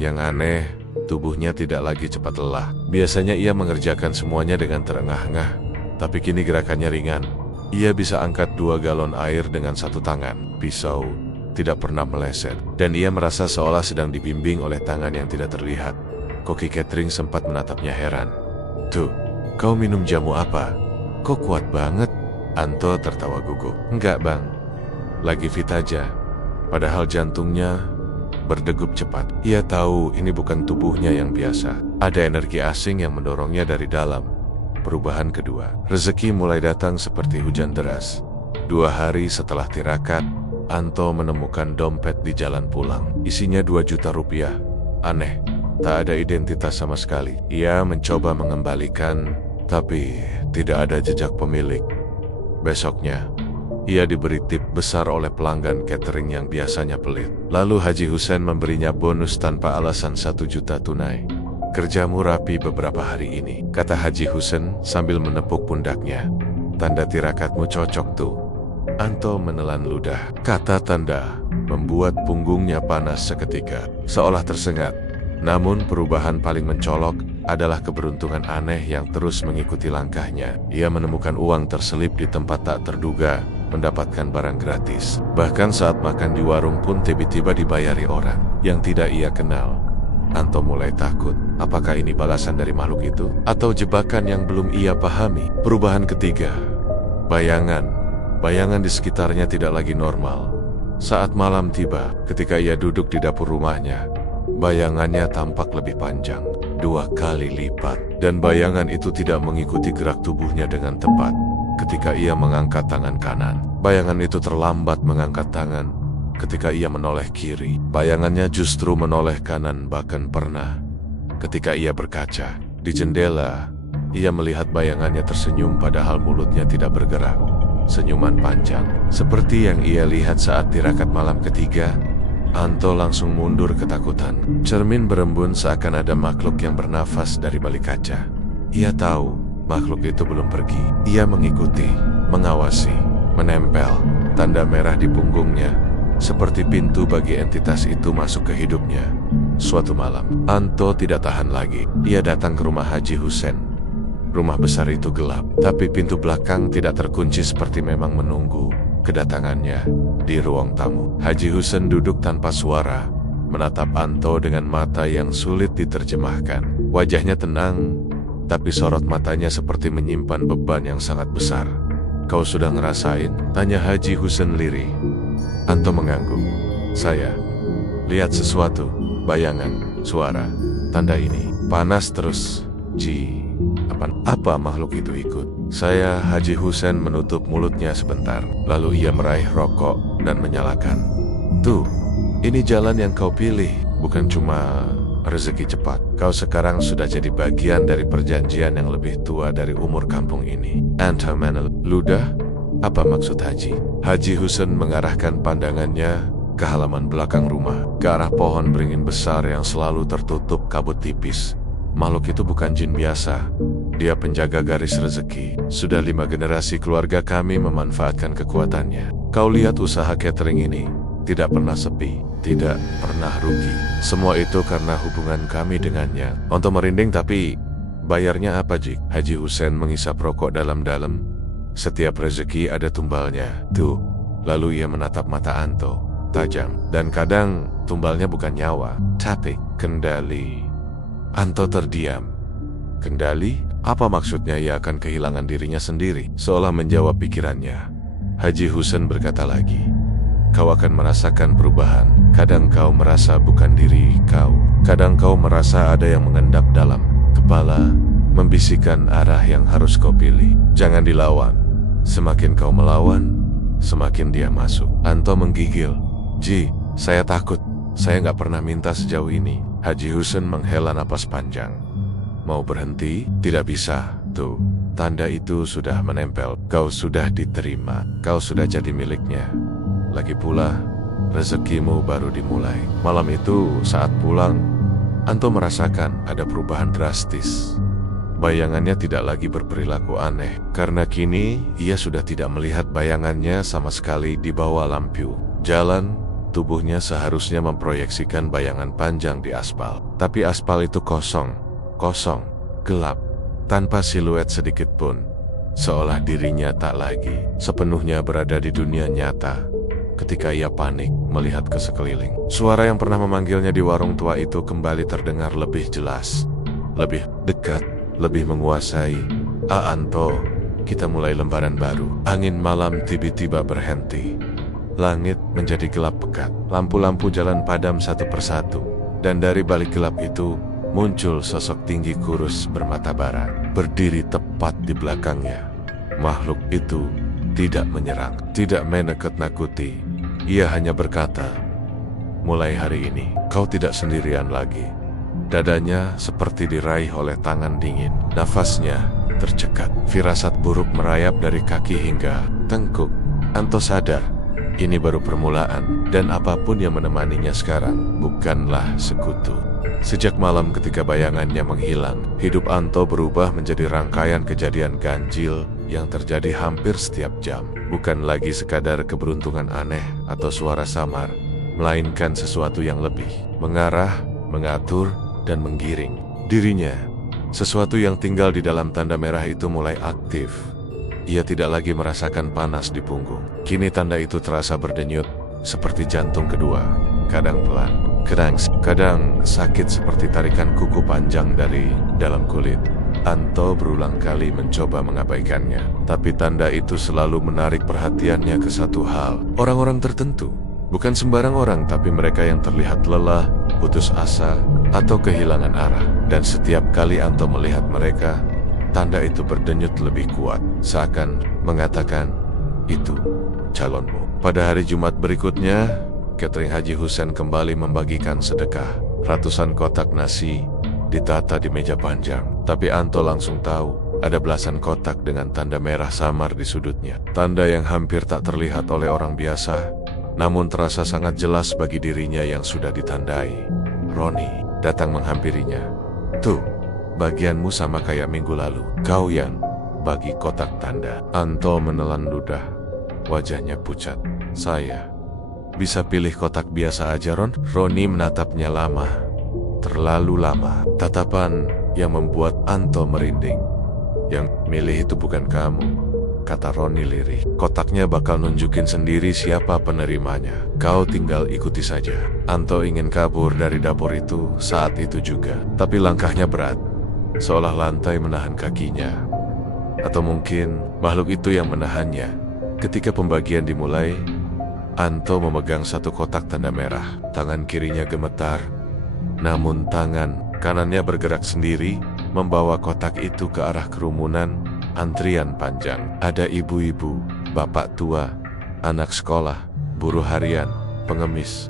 Yang aneh, tubuhnya tidak lagi cepat lelah. Biasanya ia mengerjakan semuanya dengan terengah-engah, tapi kini gerakannya ringan. Ia bisa angkat 2 galon air dengan 1 tangan. Pisau tidak pernah meleset, dan ia merasa seolah sedang dibimbing oleh tangan yang tidak terlihat. Koki catering sempat menatapnya heran. "Tuh, kau minum jamu apa? Kok kuat banget?" Anto tertawa gugup. "Enggak bang, lagi fit aja." Padahal jantungnya berdegup cepat. Ia tahu ini bukan tubuhnya yang biasa. Ada energi asing yang mendorongnya dari dalam. Perubahan kedua, rezeki mulai datang seperti hujan deras. 2 hari setelah tirakat, Anto menemukan dompet di jalan pulang. Isinya 2 juta rupiah. Aneh, tak ada identitas sama sekali. Ia mencoba mengembalikan, tapi tidak ada jejak pemilik. Besoknya, ia diberi tip besar oleh pelanggan catering yang biasanya pelit. Lalu Haji Husen memberinya bonus tanpa alasan 1 juta tunai. "Kerjamu rapi beberapa hari ini," kata Haji Husen sambil menepuk pundaknya. "Tanda tirakatmu cocok tuh." Anto menelan ludah. Kata tanda membuat punggungnya panas seketika, seolah tersengat. Namun perubahan paling mencolok adalah keberuntungan aneh yang terus mengikuti langkahnya. Ia menemukan uang terselip di tempat tak terduga, mendapatkan barang gratis. Bahkan saat makan di warung pun tiba-tiba dibayari orang yang tidak ia kenal. Anto mulai takut. Apakah ini balasan dari makhluk itu? Atau jebakan yang belum ia pahami? Perubahan ketiga. Bayangan di sekitarnya tidak lagi normal. Saat malam tiba, ketika ia duduk di dapur rumahnya, bayangannya tampak lebih panjang, 2 kali lipat. Dan bayangan itu tidak mengikuti gerak tubuhnya dengan tepat. Ketika ia mengangkat tangan kanan, bayangan itu terlambat mengangkat tangan. Ketika ia menoleh kiri, bayangannya justru menoleh kanan. Bahkan pernah, ketika ia berkaca di jendela, ia melihat bayangannya tersenyum padahal mulutnya tidak bergerak. Senyuman panjang, seperti yang ia lihat saat tirakat malam ketiga. Anto langsung mundur ketakutan. Cermin berembun seakan ada makhluk yang bernafas dari balik kaca. Ia tahu makhluk itu belum pergi. Ia mengikuti, mengawasi, menempel. Tanda merah di punggungnya, seperti pintu bagi entitas itu masuk ke hidupnya. Suatu malam, Anto tidak tahan lagi. Ia datang ke rumah Haji Husen. Rumah besar itu gelap, tapi pintu belakang tidak terkunci seperti memang menunggu kedatangannya. Di ruang tamu, Haji Husen duduk tanpa suara, menatap Anto dengan mata yang sulit diterjemahkan. Wajahnya tenang, tapi sorot matanya seperti menyimpan beban yang sangat besar. "Kau sudah ngerasain?" tanya Haji Husen lirih. Anto mengangguk. "Saya lihat sesuatu, bayangan, suara, tanda ini. Panas terus. Apa makhluk itu ikut?" Saya Haji Husen menutup mulutnya sebentar. Lalu ia meraih rokok dan menyalakan. "Tuh, ini jalan yang kau pilih. Bukan cuma rezeki cepat. Kau sekarang sudah jadi bagian dari perjanjian yang lebih tua dari umur kampung ini." Anto menelan ludah. Apa maksud Haji? Haji Husen mengarahkan pandangannya ke halaman belakang rumah, ke arah pohon beringin besar yang selalu tertutup kabut tipis. Makhluk itu bukan jin biasa. Dia penjaga garis rezeki. Sudah 5 generasi keluarga kami memanfaatkan kekuatannya. Kau lihat usaha catering ini, tidak pernah sepi, tidak pernah rugi. Semua itu karena hubungan kami dengannya. Onto merinding, tapi bayarnya apa, Jik? Haji Husen mengisap rokok dalam-dalam. Setiap rezeki ada tumbalnya. Tuh. Lalu ia menatap mata Anto, tajam. Dan kadang tumbalnya bukan nyawa, tapi kendali. Anto terdiam. Kendali? Apa maksudnya ia akan kehilangan dirinya sendiri? Seolah menjawab pikirannya, Haji Husen berkata lagi, kau akan merasakan perubahan. Kadang kau merasa bukan diri kau. Kadang kau merasa ada yang mengendap dalam kepala, membisikkan arah yang harus kau pilih. Jangan dilawan. Semakin kau melawan, semakin dia masuk. Anto menggigil. Ji, saya takut. Saya nggak pernah minta sejauh ini. Haji Husen menghela napas panjang. Mau berhenti? Tidak bisa. Tuh, tanda itu sudah menempel. Kau sudah diterima. Kau sudah jadi miliknya. Lagi pula, rezekimu baru dimulai. Malam itu, saat pulang, Anto merasakan ada perubahan drastis. Bayangannya tidak lagi berperilaku aneh, karena kini ia sudah tidak melihat bayangannya sama sekali di bawah lampu jalan. Tubuhnya seharusnya memproyeksikan bayangan panjang di aspal. Tapi aspal itu kosong, gelap, tanpa siluet sedikit pun. Seolah dirinya tak lagi sepenuhnya berada di dunia nyata. Ketika ia panik melihat ke sekeliling, suara yang pernah memanggilnya di warung tua itu kembali terdengar lebih jelas, lebih dekat, lebih menguasai. Anto, kita mulai lembaran baru. Angin malam tiba-tiba berhenti. Langit menjadi gelap pekat. Lampu-lampu jalan padam satu persatu. Dan dari balik gelap itu muncul sosok tinggi kurus bermata bara, berdiri tepat di belakangnya. Makhluk itu tidak menyerang, tidak menakut-nakuti. Ia hanya berkata, mulai hari ini kau tidak sendirian lagi. Dadanya seperti diraih oleh tangan dingin. Nafasnya tercekat. Firasat buruk merayap dari kaki hingga tengkuk. Anto sadar, ini baru permulaan, dan apapun yang menemaninya sekarang bukanlah sekutu. Sejak malam ketika bayangannya menghilang, hidup Anto berubah menjadi rangkaian kejadian ganjil yang terjadi hampir setiap jam. Bukan lagi sekadar keberuntungan aneh atau suara samar, melainkan sesuatu yang lebih mengarah, mengatur, dan menggiring dirinya. Sesuatu yang tinggal di dalam tanda merah itu mulai aktif. Ia tidak lagi merasakan panas di punggung. Kini tanda itu terasa berdenyut, seperti jantung kedua. Kadang pelan, kadang sakit seperti tarikan kuku panjang dari dalam kulit. Anto berulang kali mencoba mengabaikannya, tapi tanda itu selalu menarik perhatiannya ke satu hal. Orang-orang tertentu. Bukan sembarang orang, tapi mereka yang terlihat lelah, putus asa, atau kehilangan arah. Dan setiap kali Anto melihat mereka, tanda itu berdenyut lebih kuat, seakan mengatakan, itu calonmu. Pada hari Jumat berikutnya, catering Haji Husen kembali membagikan sedekah. Ratusan kotak nasi ditata di meja panjang. Tapi Anto langsung tahu, ada belasan kotak dengan tanda merah samar di sudutnya. Tanda yang hampir tak terlihat oleh orang biasa, namun terasa sangat jelas bagi dirinya yang sudah ditandai. Roni datang menghampirinya. Tuh, bagianmu sama kayak minggu lalu. Kau yang bagi kotak tanda. Anto menelan ludah. Wajahnya pucat. Saya bisa pilih kotak biasa aja, Ron? Roni menatapnya lama. Terlalu lama. Tatapan yang membuat Anto merinding. Yang milih itu bukan kamu, kata Roni lirih. Kotaknya bakal nunjukin sendiri siapa penerimanya. Kau tinggal ikuti saja. Anto ingin kabur dari dapur itu saat itu juga. Tapi langkahnya berat. Seolah lantai menahan kakinya. Atau mungkin makhluk itu yang menahannya. Ketika pembagian dimulai, Anto memegang satu kotak tanda merah. Tangan kirinya gemetar, namun tangan kanannya bergerak sendiri, membawa kotak itu ke arah kerumunan antrian panjang. Ada ibu-ibu, bapak tua, anak sekolah, buruh harian, pengemis.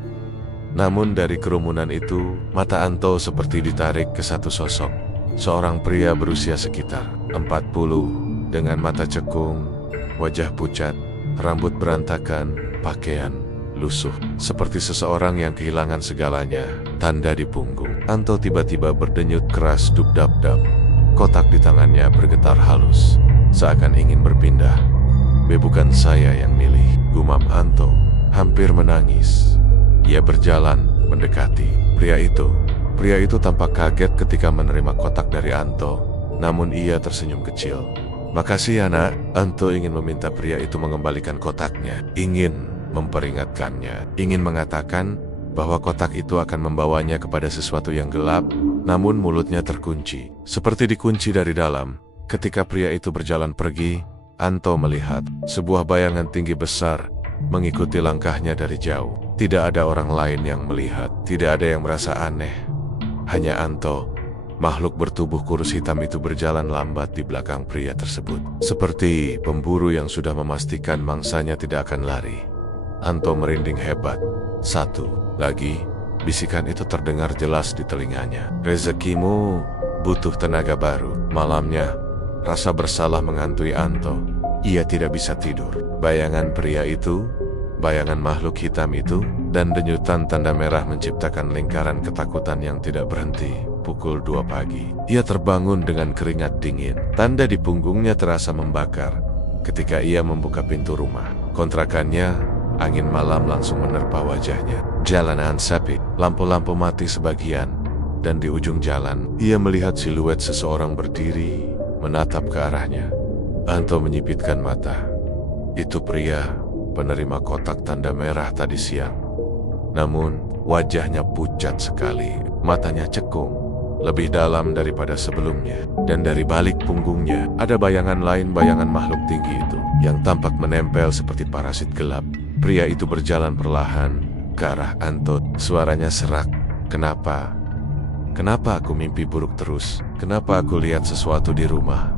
Namun dari kerumunan itu, mata Anto seperti ditarik ke satu sosok. Seorang pria berusia sekitar 40, dengan mata cekung, Wajah pucat, rambut berantakan, pakaian lusuh. Seperti seseorang yang kehilangan segalanya. Tanda di punggung. Anto tiba-tiba berdenyut keras dub-dab-dab. Kotak di tangannya bergetar halus, seakan ingin berpindah. Bukan saya yang milih, gumam Anto, hampir menangis. Ia berjalan, mendekati. Pria itu tampak kaget ketika menerima kotak dari Anto, namun ia tersenyum kecil. Makasih ya nak. Anto ingin meminta pria itu mengembalikan kotaknya, ingin memperingatkannya, ingin mengatakan bahwa kotak itu akan membawanya kepada sesuatu yang gelap, namun mulutnya terkunci, seperti dikunci dari dalam. Ketika pria itu berjalan pergi, Anto melihat sebuah bayangan tinggi besar mengikuti langkahnya dari jauh. Tidak ada orang lain yang melihat, tidak ada yang merasa aneh. Hanya Anto, makhluk bertubuh kurus hitam itu berjalan lambat di belakang pria tersebut, seperti pemburu yang sudah memastikan mangsanya tidak akan lari. Anto merinding hebat. Satu lagi, bisikan itu terdengar jelas di telinganya. Rezekimu butuh tenaga baru. Malamnya, rasa bersalah menghantui Anto. Ia tidak bisa tidur. Bayangan pria itu, bayangan makhluk hitam itu, dan denyutan tanda merah menciptakan lingkaran ketakutan yang tidak berhenti. Pukul 2 pagi, ia terbangun dengan keringat dingin. Tanda di punggungnya terasa membakar ketika ia membuka pintu rumah. Kontrakannya, angin malam langsung menerpa wajahnya. Jalanan sepi, lampu-lampu mati sebagian, dan di ujung jalan, ia melihat siluet seseorang berdiri, menatap ke arahnya. Anto menyipitkan mata. Itu pria, penerima kotak tanda merah tadi siang. Namun, wajahnya pucat sekali, matanya cekung, lebih dalam daripada sebelumnya. Dan dari balik punggungnya, ada bayangan lain, bayangan makhluk tinggi itu, yang tampak menempel seperti parasit gelap. Pria itu berjalan perlahan ke arah Anto. Suaranya serak. Kenapa? Kenapa aku mimpi buruk terus? Kenapa aku lihat sesuatu di rumah?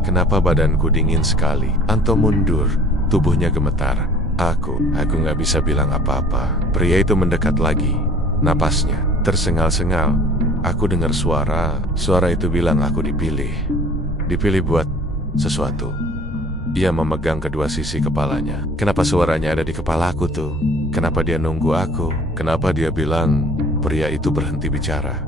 Kenapa badanku dingin sekali? Anto mundur, tubuhnya gemetar. Aku gak bisa bilang apa-apa. Pria itu mendekat lagi. Napasnya tersengal-sengal. Aku dengar suara itu bilang aku dipilih buat sesuatu. Ia memegang kedua sisi kepalanya. Kenapa suaranya ada di kepalaku tuh? Kenapa dia nunggu aku? Kenapa dia bilang pria itu berhenti bicara?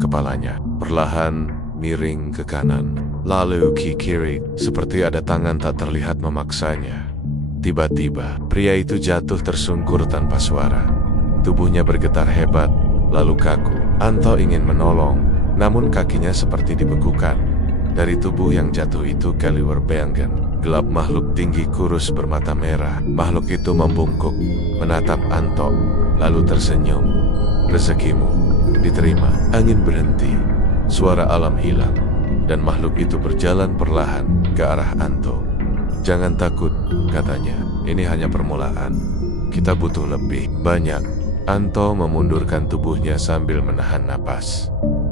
Kepalanya perlahan miring ke kanan, lalu ke kiri, seperti ada tangan tak terlihat memaksanya. Tiba-tiba, pria itu jatuh tersungkur tanpa suara. Tubuhnya bergetar hebat, lalu kaku. Anto ingin menolong, namun kakinya seperti dibekukan. Dari tubuh yang jatuh itu keluar bayangan gelap makhluk tinggi kurus bermata merah. Makhluk itu membungkuk, menatap Anto, lalu tersenyum. Rezekimu diterima. Angin berhenti, suara alam hilang, dan makhluk itu berjalan perlahan ke arah Anto. Jangan takut, katanya. Ini hanya permulaan. Kita butuh lebih banyak. Anto memundurkan tubuhnya sambil menahan napas.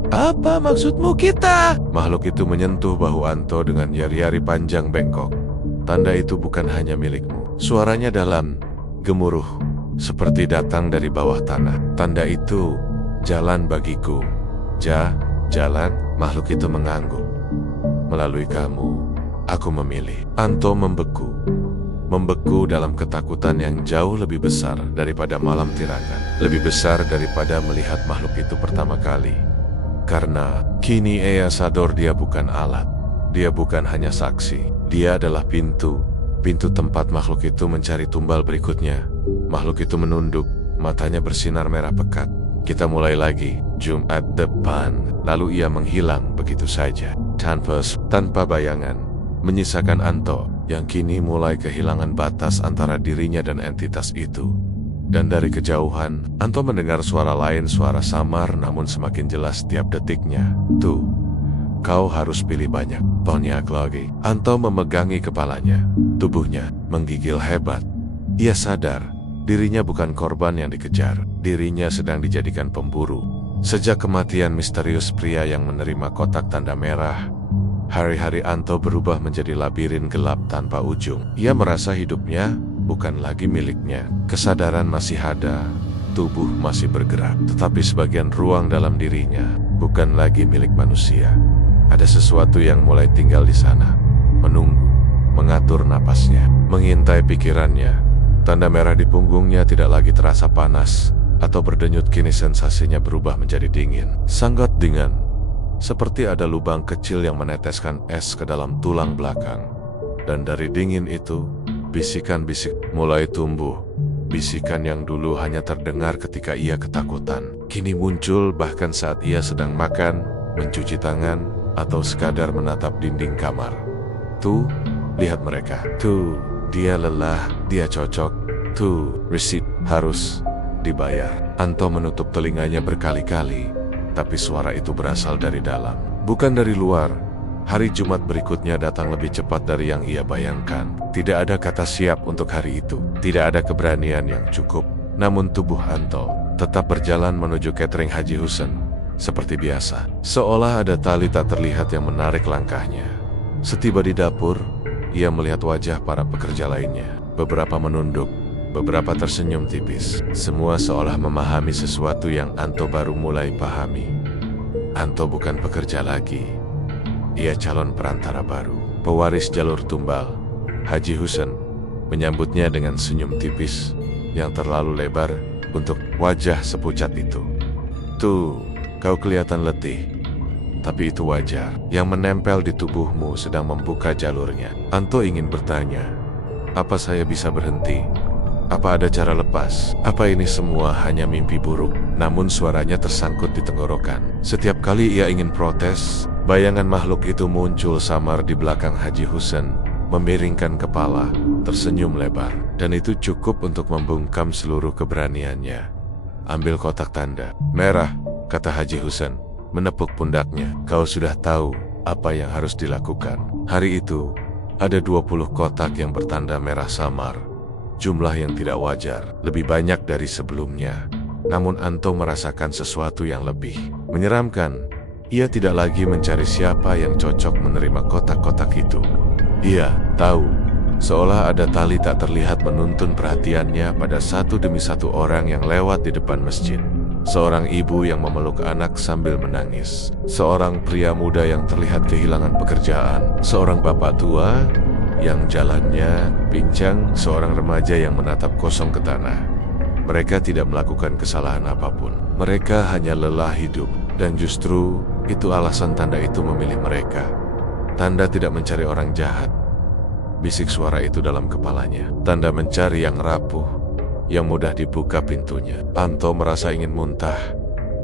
Apa maksudmu kita? Makhluk itu menyentuh bahu Anto dengan jari-jari panjang bengkok. Tanda itu bukan hanya milikmu. Suaranya dalam, gemuruh, seperti datang dari bawah tanah. Tanda itu, jalan bagiku. Jalan, makhluk itu mengangguk. Melalui kamu, aku memilih. Anto membeku dalam ketakutan yang jauh lebih besar daripada malam tirakan. Lebih besar daripada melihat makhluk itu pertama kali. Karena kini ia sadar dia bukan alat. Dia bukan hanya saksi. Dia adalah pintu tempat makhluk itu mencari tumbal berikutnya. Makhluk itu menunduk, matanya bersinar merah pekat. Kita mulai lagi, Jumat depan. Lalu ia menghilang begitu saja, tanpa bayangan, menyisakan Anto yang kini mulai kehilangan batas antara dirinya dan entitas itu. Dan dari kejauhan, Anto mendengar suara lain, suara samar namun semakin jelas setiap detiknya. Tuh, kau harus pilih banyak. Banyak lagi. Anto memegangi kepalanya. Tubuhnya menggigil hebat. Ia sadar, dirinya bukan korban yang dikejar. Dirinya sedang dijadikan pemburu. Sejak kematian misterius pria yang menerima kotak tanda merah, hari-hari Anto berubah menjadi labirin gelap tanpa ujung. Ia merasa hidupnya bukan lagi miliknya. Kesadaran masih ada, tubuh masih bergerak, tetapi sebagian ruang dalam dirinya bukan lagi milik manusia. Ada sesuatu yang mulai tinggal di sana, menunggu, mengatur napasnya, mengintai pikirannya. Tanda merah di punggungnya tidak lagi terasa panas atau berdenyut, kini sensasinya berubah menjadi dingin. Sangat dingin, seperti ada lubang kecil yang meneteskan es ke dalam tulang belakang. Dan dari dingin itu, bisikan-bisik mulai tumbuh. Bisikan yang dulu hanya terdengar ketika ia ketakutan, kini muncul bahkan saat ia sedang makan, mencuci tangan, atau sekadar menatap dinding kamar. Tuh, lihat mereka. Tuh, dia lelah, dia cocok. Tuh, receipt harus dibayar. Anto menutup telinganya berkali-kali, tapi suara itu berasal dari dalam, bukan dari luar. Hari Jumat berikutnya datang lebih cepat dari yang ia bayangkan. Tidak ada kata siap untuk hari itu. Tidak ada keberanian yang cukup. Namun tubuh Anto tetap berjalan menuju catering Haji Husen. Seperti biasa, seolah ada tali tak terlihat yang menarik langkahnya. Setiba di dapur, ia melihat wajah para pekerja lainnya. Beberapa menunduk, beberapa tersenyum tipis. Semua seolah memahami sesuatu yang Anto baru mulai pahami. Anto bukan pekerja lagi. Ia calon perantara baru, pewaris jalur tumbal. Haji Husen menyambutnya dengan senyum tipis yang terlalu lebar untuk wajah sepucat itu. Tuh, kau kelihatan letih, tapi itu wajar. Yang menempel di tubuhmu sedang membuka jalurnya. Anto ingin bertanya, apa saya bisa berhenti? Apa ada cara lepas? Apa ini semua hanya mimpi buruk? Namun suaranya tersangkut di tenggorokan. Setiap kali ia ingin protes, bayangan makhluk itu muncul samar di belakang Haji Husen, memiringkan kepala, tersenyum lebar. Dan itu cukup untuk membungkam seluruh keberaniannya. Ambil kotak tanda. Merah, kata Haji Husen, menepuk pundaknya. Kau sudah tahu apa yang harus dilakukan. Hari itu, ada 20 kotak yang bertanda merah samar. Jumlah yang tidak wajar, lebih banyak dari sebelumnya. Namun Anto merasakan sesuatu yang lebih menyeramkan. Ia tidak lagi mencari siapa yang cocok menerima kotak-kotak itu. Ia tahu, seolah ada tali tak terlihat menuntun perhatiannya pada satu demi satu orang yang lewat di depan masjid. Seorang ibu yang memeluk anak sambil menangis. Seorang pria muda yang terlihat kehilangan pekerjaan. Seorang bapak tua yang jalannya pincang, seorang remaja yang menatap kosong ke tanah. Mereka tidak melakukan kesalahan apapun. Mereka hanya lelah hidup, dan justru itu alasan tanda itu memilih mereka. Tanda tidak mencari orang jahat. Bisik suara itu dalam kepalanya. Tanda mencari yang rapuh, yang mudah dibuka pintunya. Anto merasa ingin muntah.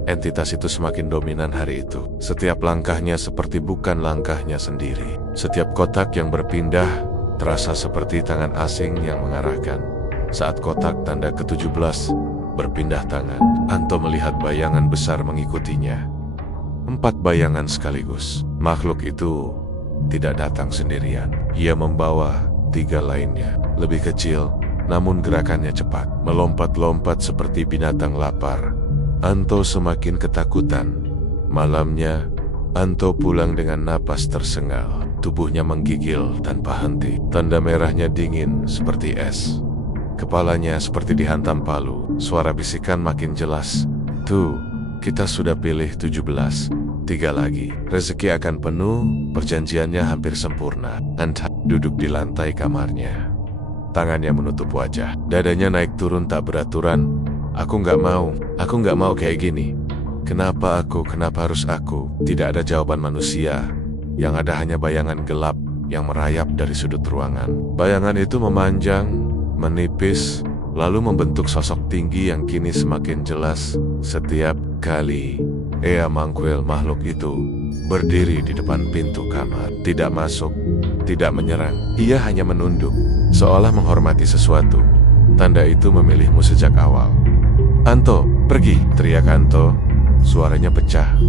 Entitas itu semakin dominan hari itu. Setiap langkahnya seperti bukan langkahnya sendiri. Setiap kotak yang berpindah terasa seperti tangan asing yang mengarahkan. Saat kotak tanda ke-17 berpindah tangan, Anto melihat bayangan besar mengikutinya. 4 bayangan sekaligus. Makhluk itu tidak datang sendirian. Ia membawa 3 lainnya, lebih kecil, namun gerakannya cepat, melompat-lompat seperti binatang lapar. Anto semakin ketakutan. Malamnya, Anto pulang dengan napas tersengal. Tubuhnya menggigil tanpa henti. Tanda merahnya dingin seperti es. Kepalanya seperti dihantam palu. Suara bisikan makin jelas. Tuh, kita sudah pilih 17. 3 lagi. Rezeki akan penuh, perjanjiannya hampir sempurna. Anta duduk di lantai kamarnya. Tangannya menutup wajah. Dadanya naik turun tak beraturan. Aku nggak mau kayak gini. Kenapa aku, kenapa harus aku? Tidak ada jawaban manusia. Yang ada hanya bayangan gelap yang merayap dari sudut ruangan. Bayangan itu memanjang, menipis, lalu membentuk sosok tinggi yang kini semakin jelas. Setiap kali Ea Mangkwil, makhluk itu berdiri di depan pintu kamar. Tidak masuk, tidak menyerang. Ia hanya menunduk, seolah menghormati sesuatu. Tanda itu memilihmu sejak awal. Anto, pergi, teriak Anto. Suaranya pecah.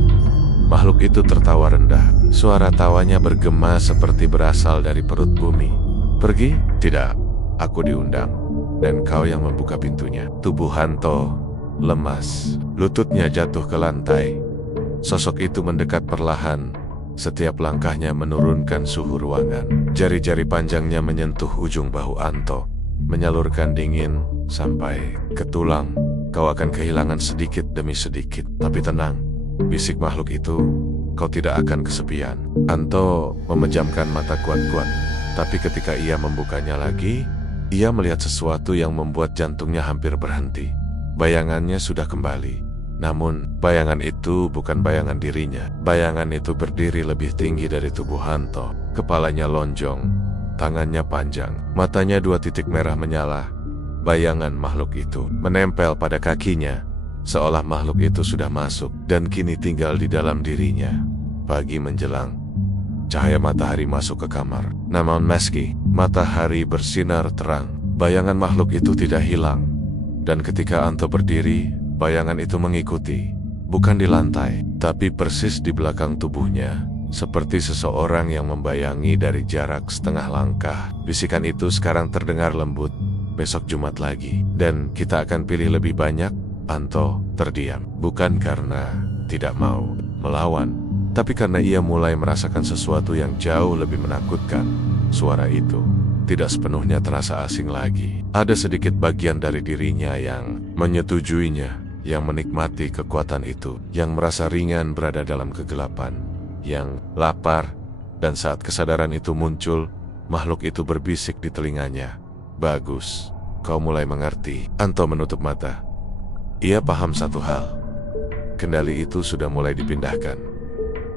Makhluk itu tertawa rendah. Suara tawanya bergema seperti berasal dari perut bumi. Pergi? Tidak, aku diundang. Dan kau yang membuka pintunya. Tubuh Anto lemas. Lututnya jatuh ke lantai. Sosok itu mendekat perlahan. Setiap langkahnya menurunkan suhu ruangan. Jari-jari panjangnya menyentuh ujung bahu Anto, menyalurkan dingin sampai ke tulang. Kau akan kehilangan sedikit demi sedikit. Tapi tenang, bisik makhluk itu, kau tidak akan kesepian. Anto memejamkan mata kuat-kuat. Tapi ketika ia membukanya lagi, ia melihat sesuatu yang membuat jantungnya hampir berhenti. Bayangannya sudah kembali. Namun, bayangan itu bukan bayangan dirinya. Bayangan itu berdiri lebih tinggi dari tubuh Anto. Kepalanya lonjong, tangannya panjang, matanya 2 titik merah menyala. Bayangan makhluk itu menempel pada kakinya, seolah makhluk itu sudah masuk dan kini tinggal di dalam dirinya. Pagi menjelang, cahaya matahari masuk ke kamar. Namun meski matahari bersinar terang, bayangan makhluk itu tidak hilang. Dan ketika Anto berdiri, bayangan itu mengikuti, bukan di lantai, tapi persis di belakang tubuhnya, seperti seseorang yang membayangi dari jarak setengah langkah. Bisikan itu sekarang terdengar lembut. Besok Jumat lagi, dan kita akan pilih lebih banyak. Anto terdiam, bukan karena tidak mau melawan, tapi karena ia mulai merasakan sesuatu yang jauh lebih menakutkan. Suara itu tidak sepenuhnya terasa asing lagi. Ada sedikit bagian dari dirinya yang menyetujuinya, yang menikmati kekuatan itu, yang merasa ringan berada dalam kegelapan, yang lapar. Dan saat kesadaran itu muncul, makhluk itu berbisik di telinganya. Bagus, kau mulai mengerti. Anto menutup mata. Ia paham satu hal. Kendali itu sudah mulai dipindahkan.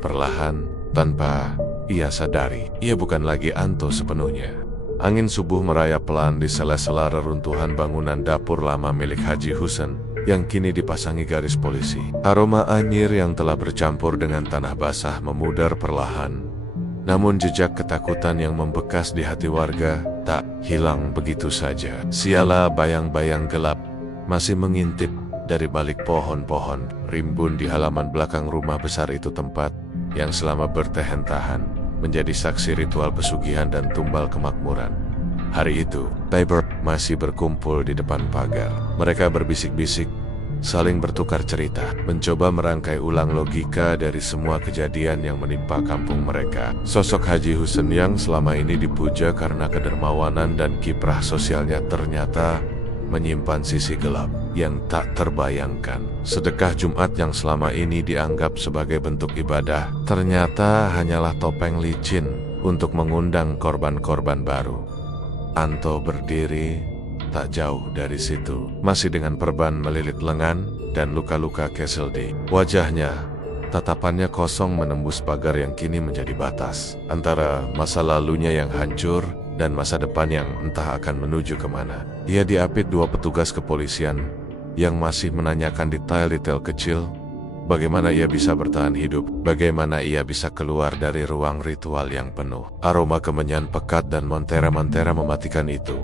Perlahan, tanpa ia sadari, ia bukan lagi Anto sepenuhnya. Angin subuh merayap pelan di sela-sela reruntuhan bangunan dapur lama milik Haji Husen yang kini dipasangi garis polisi. Aroma anyir yang telah bercampur dengan tanah basah memudar perlahan. Namun jejak ketakutan yang membekas di hati warga tak hilang begitu saja. Siala bayang-bayang gelap masih mengintip dari balik pohon-pohon rimbun di halaman belakang rumah besar itu, tempat yang selama bertahan-tahan menjadi saksi ritual pesugihan dan tumbal kemakmuran. Hari itu, Tabor masih berkumpul di depan pagar. Mereka berbisik-bisik, saling bertukar cerita, mencoba merangkai ulang logika dari semua kejadian yang menimpa kampung mereka. Sosok Haji Husen yang selama ini dipuja karena kedermawanan dan kiprah sosialnya ternyata menyimpan sisi gelap yang tak terbayangkan. Sedekah Jumat yang selama ini dianggap sebagai bentuk ibadah, ternyata hanyalah topeng licin untuk mengundang korban-korban baru. Anto berdiri tak jauh dari situ, masih dengan perban melilit lengan dan luka-luka kesel di wajahnya. Tatapannya kosong menembus pagar yang kini menjadi batas antara masa lalunya yang hancur dan masa depan yang entah akan menuju kemana. Ia diapit 2 petugas kepolisian yang masih menanyakan detail-detail kecil. Bagaimana ia bisa bertahan hidup, bagaimana ia bisa keluar dari ruang ritual yang penuh aroma kemenyan pekat dan montera-montera mematikan itu.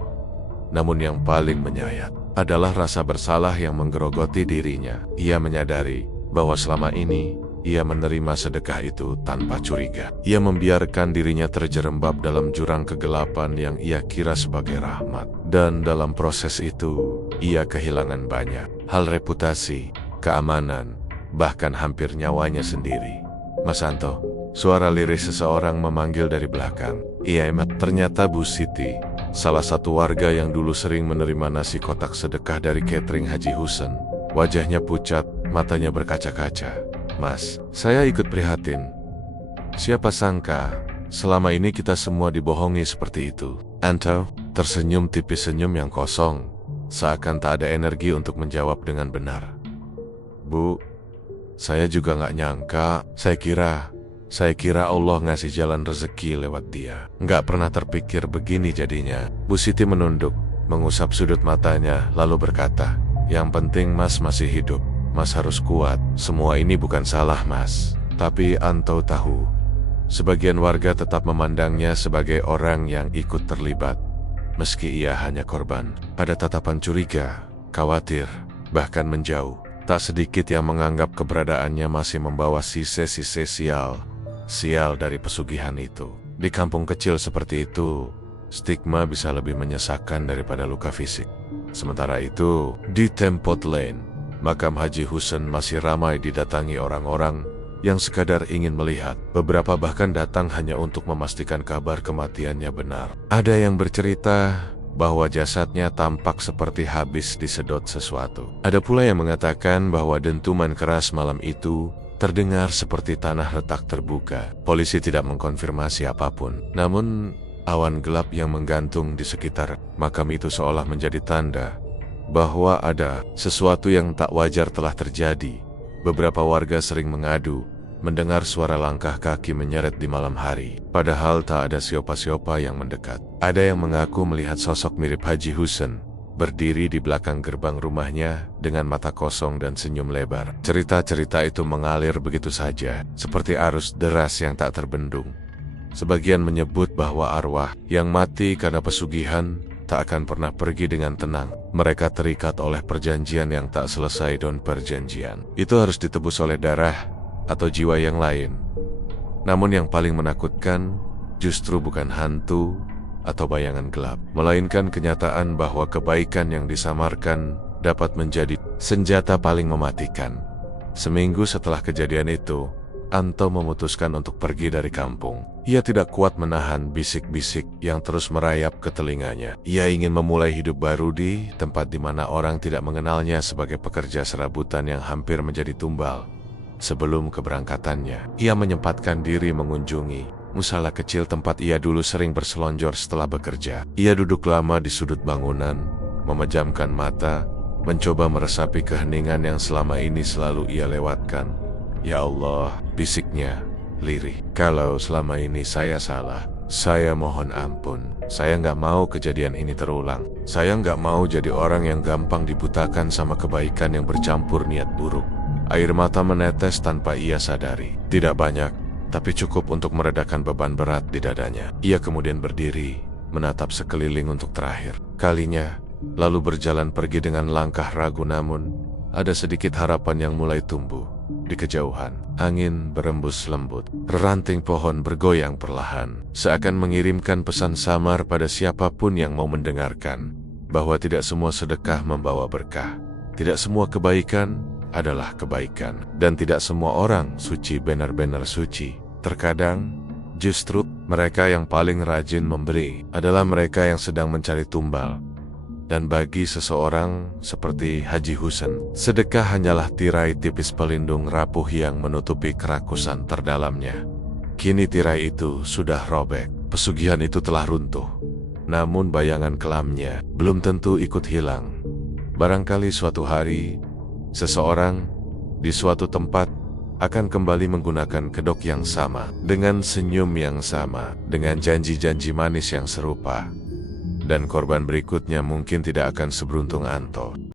Namun yang paling menyayat adalah rasa bersalah yang menggerogoti dirinya. Ia menyadari bahwa selama ini ia menerima sedekah itu tanpa curiga. Ia membiarkan dirinya terjerembab dalam jurang kegelapan yang ia kira sebagai rahmat. Dan dalam proses itu, ia kehilangan banyak hal: reputasi, keamanan, bahkan hampir nyawanya sendiri. Mas Anto, suara lirih seseorang memanggil dari belakang. Ia emat, ternyata Bu Siti, salah satu warga yang dulu sering menerima nasi kotak sedekah dari catering Haji Husen. Wajahnya pucat, matanya berkaca-kaca. Mas, saya ikut prihatin. Siapa sangka, selama ini kita semua dibohongi seperti itu. Anto tersenyum tipis, senyum yang kosong, seakan tak ada energi untuk menjawab dengan benar. Bu, saya juga nggak nyangka. Saya kira Allah ngasih jalan rezeki lewat dia. Nggak pernah terpikir begini jadinya. Bu Siti menunduk, mengusap sudut matanya, lalu berkata, yang penting Mas masih hidup. Mas harus kuat. Semua ini bukan salah Mas. Tapi Anto tahu, sebagian warga tetap memandangnya sebagai orang yang ikut terlibat. Meski ia hanya korban, ada tatapan curiga, khawatir, bahkan menjauh. Tak sedikit yang menganggap keberadaannya masih membawa sise-sise sial dari pesugihan itu. Di kampung kecil seperti itu, stigma bisa lebih menyesakan daripada luka fisik. Sementara itu, di Tempot Lane, makam Haji Husen masih ramai didatangi orang-orang yang sekadar ingin melihat. Beberapa bahkan datang hanya untuk memastikan kabar kematiannya benar. Ada yang bercerita bahwa jasadnya tampak seperti habis disedot sesuatu. Ada pula yang mengatakan bahwa dentuman keras malam itu terdengar seperti tanah retak terbuka. Polisi tidak mengkonfirmasi apapun. Namun, Awan gelap yang menggantung di sekitar makam itu seolah menjadi tanda bahwa ada sesuatu yang tak wajar telah terjadi. Beberapa warga sering mengadu mendengar suara langkah kaki menyeret di malam hari, padahal tak ada siapa-siapa yang mendekat. Ada yang mengaku melihat sosok mirip Haji Husen berdiri di belakang gerbang rumahnya dengan mata kosong dan senyum lebar. Cerita-cerita itu mengalir begitu saja, seperti arus deras yang tak terbendung. Sebagian menyebut bahwa arwah yang mati karena pesugihan tak akan pernah pergi dengan tenang. Mereka terikat oleh perjanjian yang tak selesai, dan perjanjian itu harus ditebus oleh darah atau jiwa yang lain. Namun yang paling menakutkan justru bukan hantu atau bayangan gelap, melainkan kenyataan bahwa kebaikan yang disamarkan dapat menjadi senjata paling mematikan. Seminggu setelah kejadian itu, Anto memutuskan untuk pergi dari kampung. Ia tidak kuat menahan bisik-bisik yang terus merayap ke telinganya. Ia ingin memulai hidup baru di tempat di mana orang tidak mengenalnya sebagai pekerja serabutan yang hampir menjadi tumbal. Sebelum keberangkatannya, ia menyempatkan diri mengunjungi musala kecil tempat ia dulu sering berselonjor setelah bekerja. Ia duduk lama di sudut bangunan, memejamkan mata, mencoba meresapi keheningan yang selama ini selalu ia lewatkan. Ya Allah, bisiknya lirih. Kalau selama ini saya salah, saya mohon ampun. Saya nggak mau kejadian ini terulang. Saya nggak mau jadi orang yang gampang dibutakan sama kebaikan yang bercampur niat buruk. Air mata menetes tanpa ia sadari. Tidak banyak, tapi cukup untuk meredakan beban berat di dadanya. Ia kemudian berdiri, menatap sekeliling untuk terakhir kalinya, lalu berjalan pergi dengan langkah ragu. Namun, ada sedikit harapan yang mulai tumbuh. Di kejauhan, angin berembus lembut. Ranting pohon bergoyang perlahan, seakan mengirimkan pesan samar pada siapapun yang mau mendengarkan, bahwa tidak semua sedekah membawa berkah. Tidak semua kebaikan adalah kebaikan, dan tidak semua orang suci benar-benar suci. Terkadang, justru mereka yang paling rajin memberi adalah mereka yang sedang mencari tumbal. Dan bagi seseorang seperti Haji Husen, sedekah hanyalah tirai tipis pelindung rapuh yang menutupi kerakusan terdalamnya. Kini tirai itu sudah robek, pesugihan itu telah runtuh. Namun bayangan kelamnya belum tentu ikut hilang. Barangkali suatu hari, seseorang di suatu tempat akan kembali menggunakan kedok yang sama, dengan senyum yang sama, dengan janji-janji manis yang serupa. Dan korban berikutnya mungkin tidak akan seberuntung Anto.